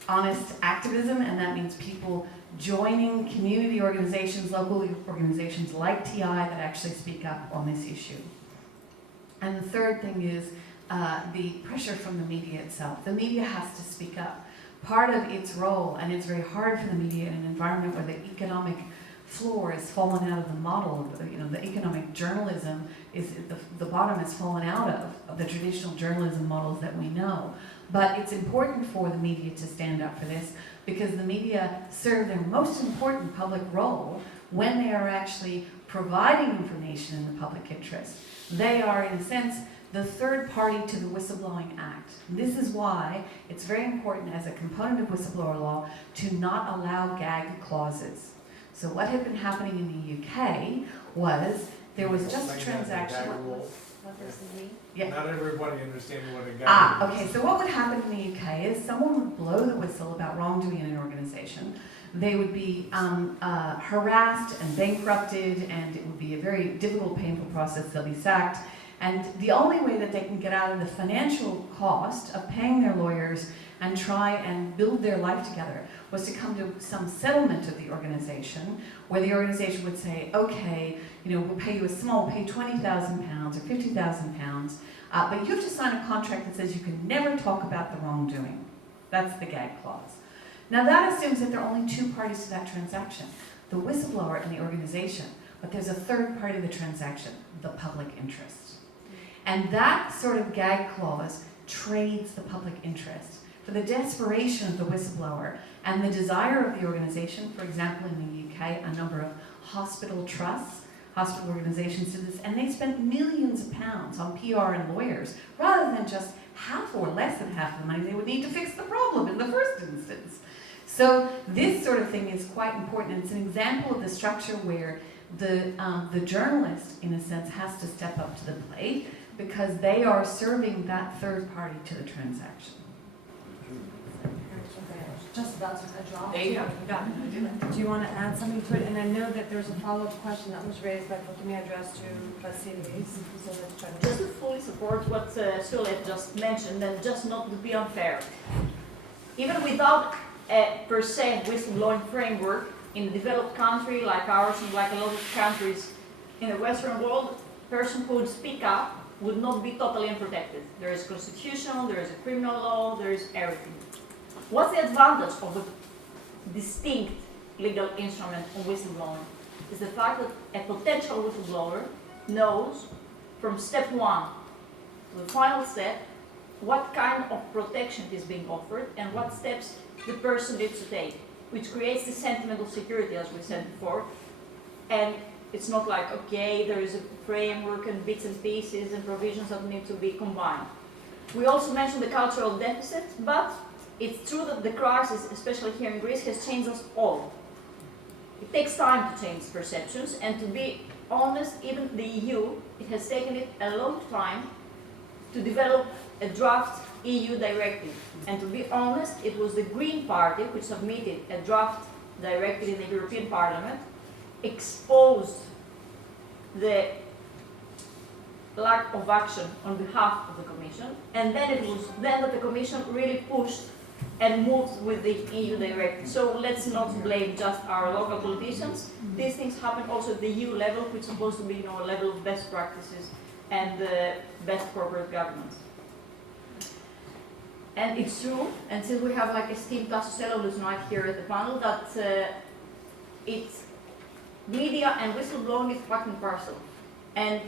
honest activism, and that means people joining community organizations, local organizations like TI that actually speak up on this issue. And the third thing is the pressure from the media itself. The media has to speak up. Part of its role, and it's very hard for the media in an environment where the economic floor has fallen out of the model, the economic journalism is, the bottom has fallen out of the traditional journalism models that we know. But it's important for the media to stand up for this because the media serve their most important public role when they are actually providing information in the public interest. They are, in a sense, the third party to the Whistleblowing Act. This is why it's very important as a component of whistleblower law to not allow gag clauses. So what had been happening in the UK was there was just a transaction. What does it mean? Yeah. Not everybody understands what a gag is. Okay, so what would happen in the UK is someone would blow the whistle about wrongdoing in an organization. They would be harassed and bankrupted, and it would be a very difficult, painful process. They'll be sacked. And the only way that they can get out of the financial cost of paying their lawyers and try and build their life together was to come to some settlement of the organization, where the organization would say, okay, we'll pay you we'll pay £20,000 or £50,000, but you have to sign a contract that says you can never talk about the wrongdoing. That's the gag clause. Now that assumes that there are only two parties to that transaction, the whistleblower and the organization, but there's a third party to the transaction, the public interest. And that sort of gag clause trades the public interest for the desperation of the whistleblower and the desire of the organization. For example, in the UK, a number of hospital trusts, hospital organizations did this, and they spent millions of pounds on PR and lawyers, rather than just half or less than half of the money they would need to fix the problem in the first instance. So this sort of thing is quite important, and it's an example of the structure where the journalist, in a sense, has to step up to the plate, because they are serving that third party to the transaction. Just about to drop. There you go. Do you want to add something to it? And I know that there's a follow-up question that was raised by Kathimerini addressed to Vassilis. So let's try to Just to fully support what Suelette just mentioned, and just not to be unfair. Even without a per se whistleblowing framework in a developed country like ours and like a lot of countries in the Western world, person who would speak up would not be totally unprotected. There is constitutional, there is a criminal law, there is everything. What's the advantage of a distinct legal instrument on whistleblowing? Is the fact that a potential whistleblower knows from step one to the final step what kind of protection is being offered and what steps the person needs to take, which creates the sentiment of security, as we said before. And it's not like, okay, there is a framework and bits and pieces and provisions that need to be combined. We also mentioned the cultural deficit, but it's true that the crisis, especially here in Greece, has changed us all. It takes time to change perceptions, and to be honest, even the EU, it has taken it a long time to develop a draft EU directive. And to be honest, it was the Green Party which submitted a draft directive in the European Parliament, exposed the lack of action on behalf of the Commission, and then it was then that the Commission really pushed and moved with the EU directive. So let's not blame just our local politicians. These things happen also at the EU level, which is supposed to be a level of best practices and best corporate governance. And it's true, and since we have esteemed Tasos Telloglou tonight here at the panel, that it's media and whistleblowing is part and parcel. And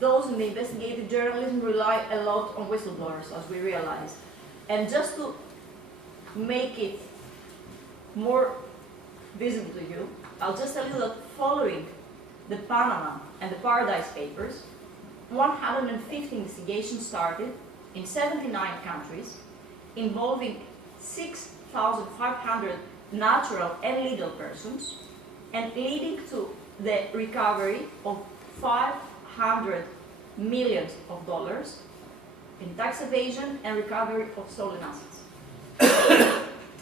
those in the investigative journalism rely a lot on whistleblowers, as we realize. And just to make it more visible to you, I'll just tell you that following the Panama and the Paradise Papers, 150 investigations started in 79 countries, involving 6,500 natural and legal persons, and leading to the recovery of $500 million in tax evasion and recovery of stolen assets.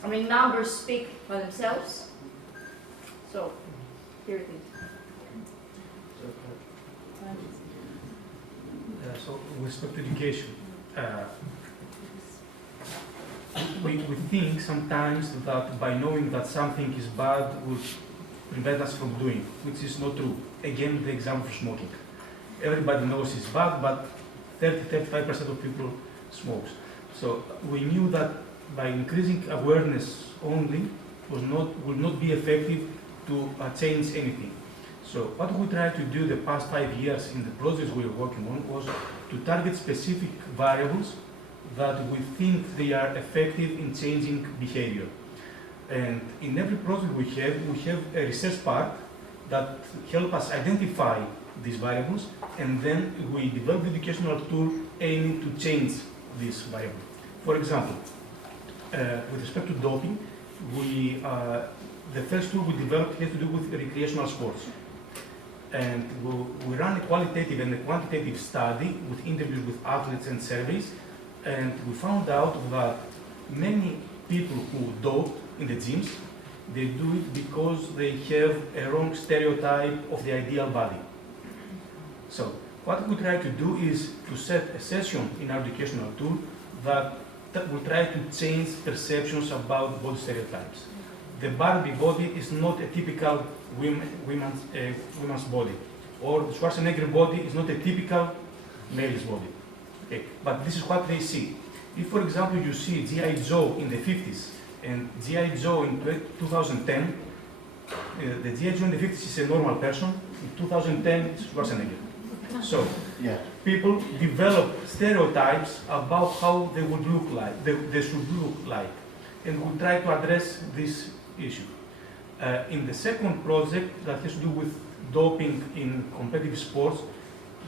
I mean, numbers speak for themselves. So, here it is. So, with respect to education, we think sometimes that by knowing that something is bad would prevent us from doing, which is not true. Again, the example of smoking. Everybody knows it's bad, but 30-35% of people smokes. So we knew that by increasing awareness only will not be effective to change anything. So what we tried to do the past 5 years in the projects we were working on was to target specific variables that we think they are effective in changing behavior. And in every project we have a research part that help us identify these variables, and then we develop the educational tool aiming to change this variable. For example, with respect to doping, the first tool we developed has to do with recreational sports. And we ran a qualitative and a quantitative study with interviews with athletes and surveys, and we found out that many people who dope in the gyms, they do it because they have a wrong stereotype of the ideal body. So what we try to do is to set a session in our educational tool that will try to change perceptions about body stereotypes. The Barbie body is not a typical woman's body, or the Schwarzenegger body is not a typical male's body. Okay. But this is what they see. If, for example, you see G.I. Joe in the 50s and G.I. Joe in 2010, the G.I. Joe in the 50s is a normal person, in 2010 it's Schwarzenegger. So, people develop stereotypes about how they would look like, they should look like, and we try to address this issue. In the second project that has to do with doping in competitive sports,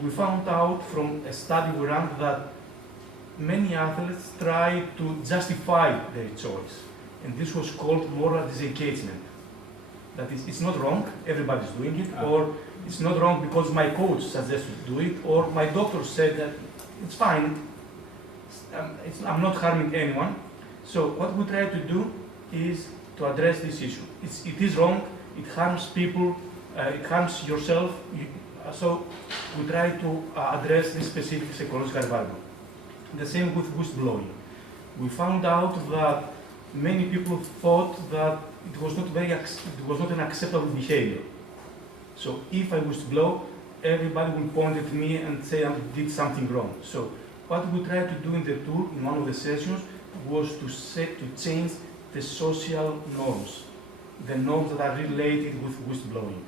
we found out from a study we ran that many athletes try to justify their choice, and this was called moralities engagement. That is, it's not wrong, everybody's doing it, or it's not wrong because my coach suggested to do it, or my doctor said that it's fine, I'm not harming anyone. So what we try to do is to address this issue. It is wrong, it harms people, it harms yourself, so we try to address this specific psychological variable. The same with whistleblowing. We found out that many people thought that it was not an acceptable behavior. So if I whistleblow, everybody will point at me and say I did something wrong. So what we tried to do in the tour, in one of the sessions, was to change the social norms, the norms that are related with whistleblowing.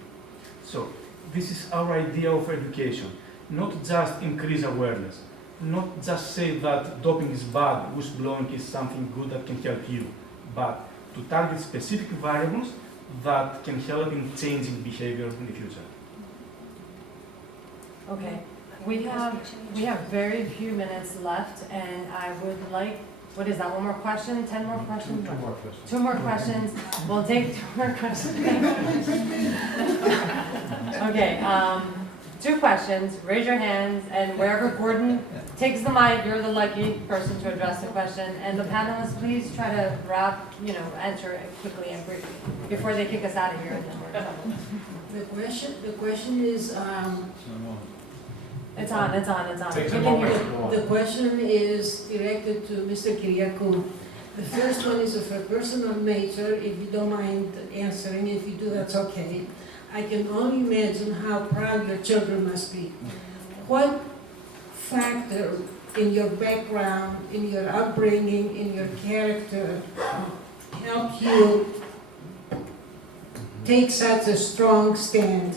So this is our idea of education, not just increase awareness, not just say that doping is bad, whistleblowing is something good that can help you, but to target specific variables that can help in changing behavior in the future. Okay, we have very few minutes left, and I would like, what is that, one more question, 10 more questions? Two more questions. 2 more questions, we'll take 2 more questions. Okay, 2 questions, raise your hands, and wherever Gordon takes the mic, you're the lucky person to address the question. And the panelists, please try to wrap, answer it quickly and briefly before they kick us out of here and then we're in trouble. The question is, It's on. Takes a moment to go on. the question is directed to Mr. Kyriakou. The first one is of a personal nature, if you don't mind answering. If you do, that's okay. I can only imagine how proud your children must be. What factor in your background, in your upbringing, in your character, helped you take such a strong stand?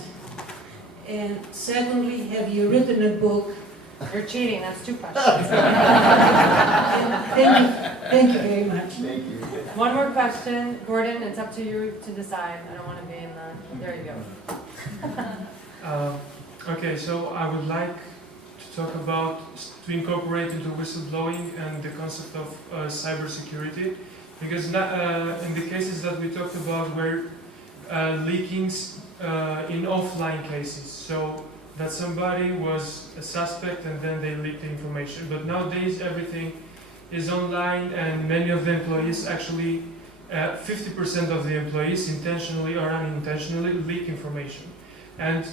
And secondly, have you written a book? You're cheating, that's 2 questions. Thank you very much. Thank you. One more question, Gordon, it's up to you to decide. I don't want to be in the, there you go. Okay, so I would like to talk about, to incorporate into whistleblowing and the concept of cybersecurity, because in the cases that we talked about were leakings in offline cases, so that somebody was a suspect and then they leaked the information. But nowadays everything is online, and many of the employees, actually 50% of the employees, intentionally or unintentionally leak information. And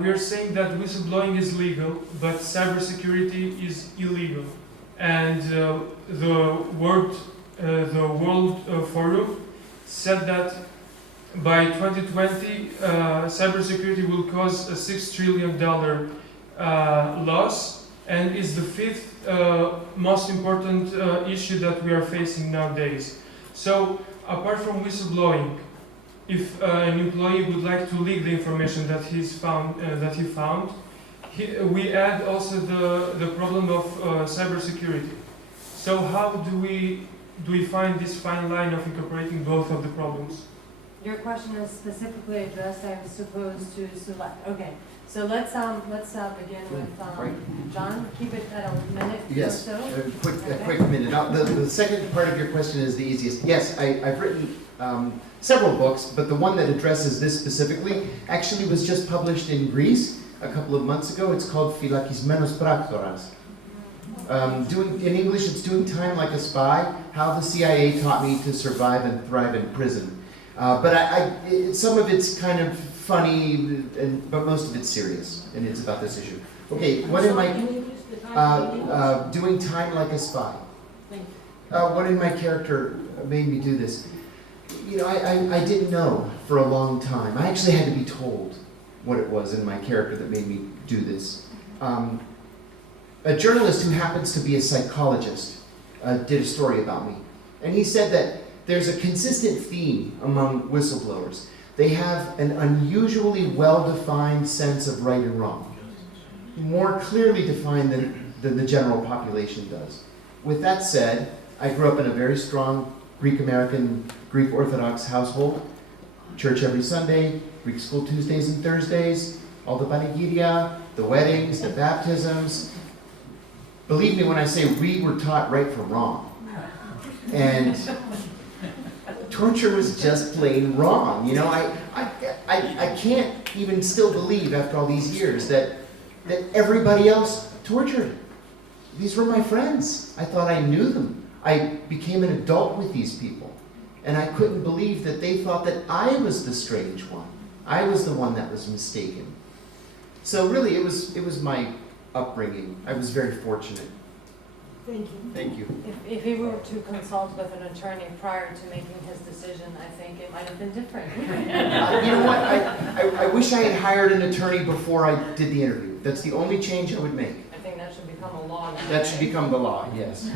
we are saying that whistleblowing is legal, but cybersecurity is illegal. And the World Forum said that by 2020, cybersecurity will cause a $6 trillion loss, and is the 5th most important issue that we are facing nowadays. So, apart from whistleblowing, if an employee would like to leak the information that he found, we add also the problem of cybersecurity. So, how do we find this fine line of incorporating both of the problems? Your question is specifically addressed, I suppose, to Sulet. Okay, so let's begin with John. Keep it at a minute or Yes, so. a quick minute. Now, the second part of your question is the easiest. Yes, I've written several books, but the one that addresses this specifically actually was just published in Greece a couple of months ago. It's called Philakismenos Praktoras. In English, it's Doing Time Like a Spy, How the CIA Taught Me to Survive and Thrive in Prison. But some of it's kind of funny, but most of it's serious, and it's about this issue. Okay, what am I... Doing Time Like a Spy. What in my character made me do this? You know, I didn't know for a long time. I actually had to be told what it was in my character that made me do this. A journalist who happens to be a psychologist did a story about me. And he said that there's a consistent theme among whistleblowers. They have an unusually well-defined sense of right and wrong, more clearly defined than the general population does. With that said, I grew up in a very strong Greek-American, Greek Orthodox household. Church every Sunday, Greek school Tuesdays and Thursdays, all the panigyria, the weddings, the baptisms. Believe me when I say we were taught right from wrong. And torture was just plain wrong. You know, I can't even still believe after all these years that everybody else tortured. These were my friends. I thought I knew them. I became an adult with these people. And I couldn't believe that they thought that I was the strange one. I was the one that was mistaken. So really, it was my upbringing. I was very fortunate. Thank you. Thank you. If he were to consult with an attorney prior to making his decision, I think it might have been different. You know what? I wish I had hired an attorney before I did the interview. That's the only change I would make. I think that should become a law now. That should become the law, yes.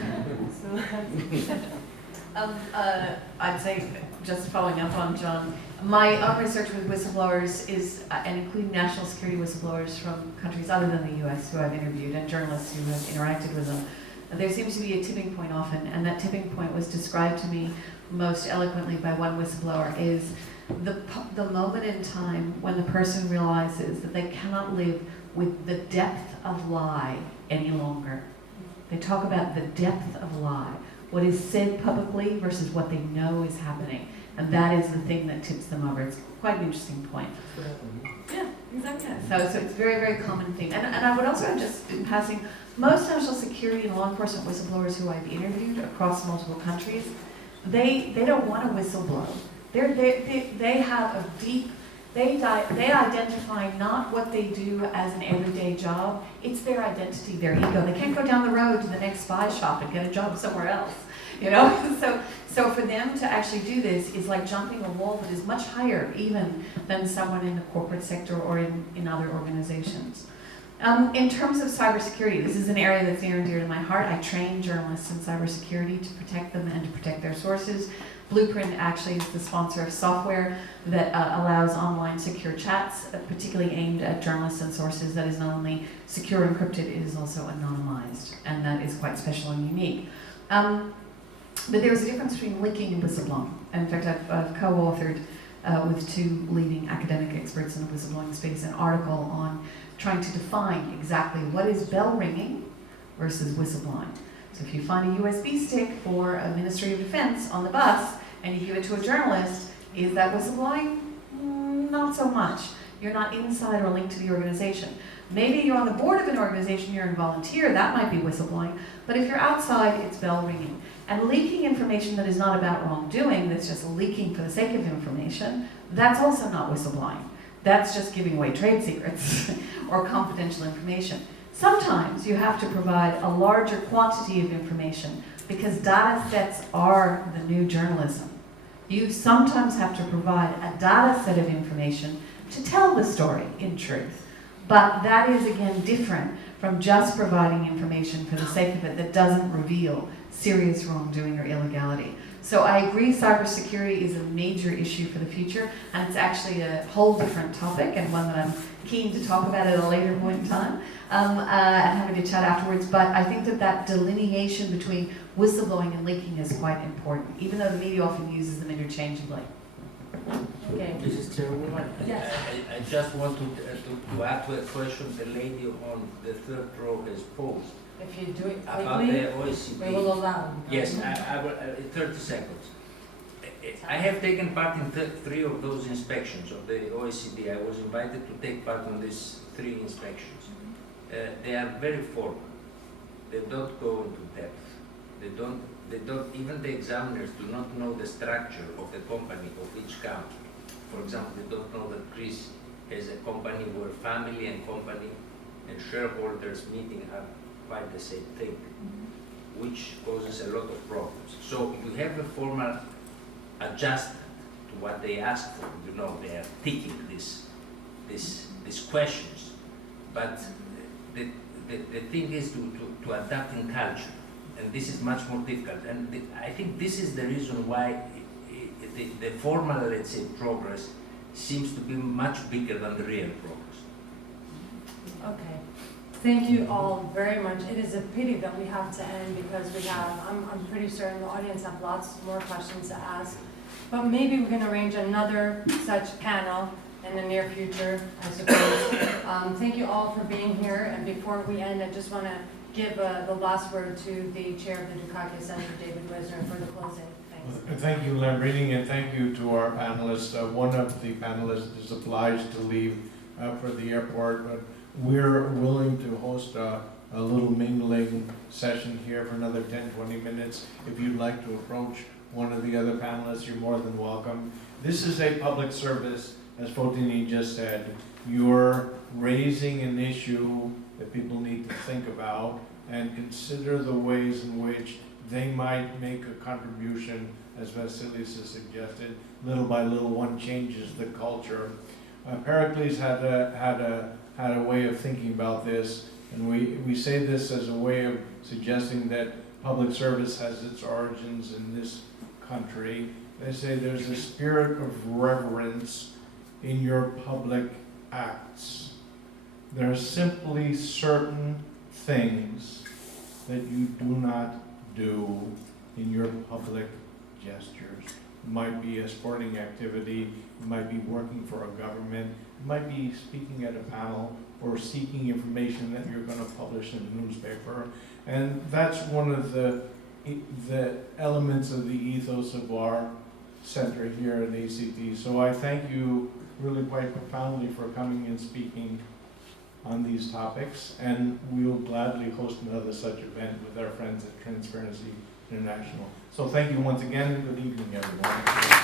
I'd say, just following up on John, my own research with whistleblowers is, and including national security whistleblowers from countries other than the US who I've interviewed and journalists who have interacted with them. There seems to be a tipping point often, and that tipping point was described to me most eloquently by one whistleblower, is the moment in time when the person realizes that they cannot live with the depth of lie any longer. They talk about the depth of lie, what is said publicly versus what they know is happening. And that is the thing that tips them over. It's quite an interesting point. Yeah, exactly. So it's a very, very common theme. And I would also, just in passing, most national security and law enforcement whistleblowers who I've interviewed across multiple countries, they don't want to whistleblow. They have a deep, they identify not what they do as an everyday job, it's their identity, their ego. They can't go down the road to the next spy shop and get a job somewhere else. You know, so for them to actually do this is like jumping a wall that is much higher even than someone in the corporate sector or in other organizations. In terms of cybersecurity, this is an area that's near and dear to my heart. I train journalists in cybersecurity to protect them and to protect their sources. Blueprint actually is the sponsor of software that allows online secure chats, particularly aimed at journalists and sources, that is not only secure encrypted, it is also anonymized, and that is quite special and unique. But there's a difference between leaking and whistleblowing. In fact, I've co-authored with two leading academic experts in the whistleblowing space an article on trying to define exactly what is bell ringing versus whistleblowing. So if you find a USB stick for a Ministry of Defense on the bus and you give it to a journalist, is that whistleblowing? Not so much. You're not inside or linked to the organization. Maybe you're on the board of an organization, you're a volunteer, that might be whistleblowing, but if you're outside, it's bell ringing. And leaking information that is not about wrongdoing, that's just leaking for the sake of information, that's also not whistleblowing. That's just giving away trade secrets or confidential information. Sometimes you have to provide a larger quantity of information because data sets are the new journalism. You sometimes have to provide a data set of information to tell the story in truth. But that is, again, different from just providing information for the sake of it that doesn't reveal serious wrongdoing or illegality. So I agree cybersecurity is a major issue for the future, and it's actually a whole different topic and one that I'm keen to talk about at a later point in time and having to chat afterwards. But I think that delineation between whistleblowing and leaking is quite important, even though the media often uses them interchangeably. Okay. Mrs. Chairwoman, Yes. I just want to add to a question the lady on the third row has posed If you do it about quickly, the OECD. we will allow. Yes, I will, 30 seconds. I have taken part in three of those inspections of the OECD. I was invited to take part on these 3 inspections. They are very formal. They don't go into depth. They don't, even the examiners do not know the structure of the company of each country. For example, they don't know that Greece has a company where family and company and shareholders meeting are quite the same thing, which causes a lot of problems. So you have a formal adjustment to what they ask for. You know, they are ticking these questions. But the thing is to adapt in culture, and this is much more difficult. And I think this is the reason why the formal, let's say, progress seems to be much bigger than the real progress. Okay. Thank you all very much. It is a pity that we have to end because we have, I'm pretty certain the audience have lots more questions to ask. But maybe we can arrange another such panel in the near future, I suppose. Thank you all for being here. And before we end, I just want to give the last word to the chair of the Dukakis Center, David Wisner, for the closing. Thanks. Thank you, Lambrini, and thank you to our panelists. One of the panelists is obliged to leave for the airport, but we're willing to host a little mingling session here for another 10, 20 minutes. If you'd like to approach one of the other panelists, you're more than welcome. This is a public service, as Fotini just said. You're raising an issue that people need to think about and consider the ways in which they might make a contribution, as Vassilis has suggested. Little by little, one changes the culture. Pericles had a way of thinking about this, and we say this as a way of suggesting that public service has its origins in this country. They say there's a spirit of reverence in your public acts. There are simply certain things that you do not do in your public gestures. It might be a sporting activity, it might be working for a government, it might be speaking at a panel or seeking information that you're going to publish in a newspaper. And that's one of the elements of the ethos of our center here at ACT. So I thank you really quite profoundly for coming and speaking on these topics, and we will gladly host another such event with our friends at Transparency International. So thank you once again, and good evening, everyone.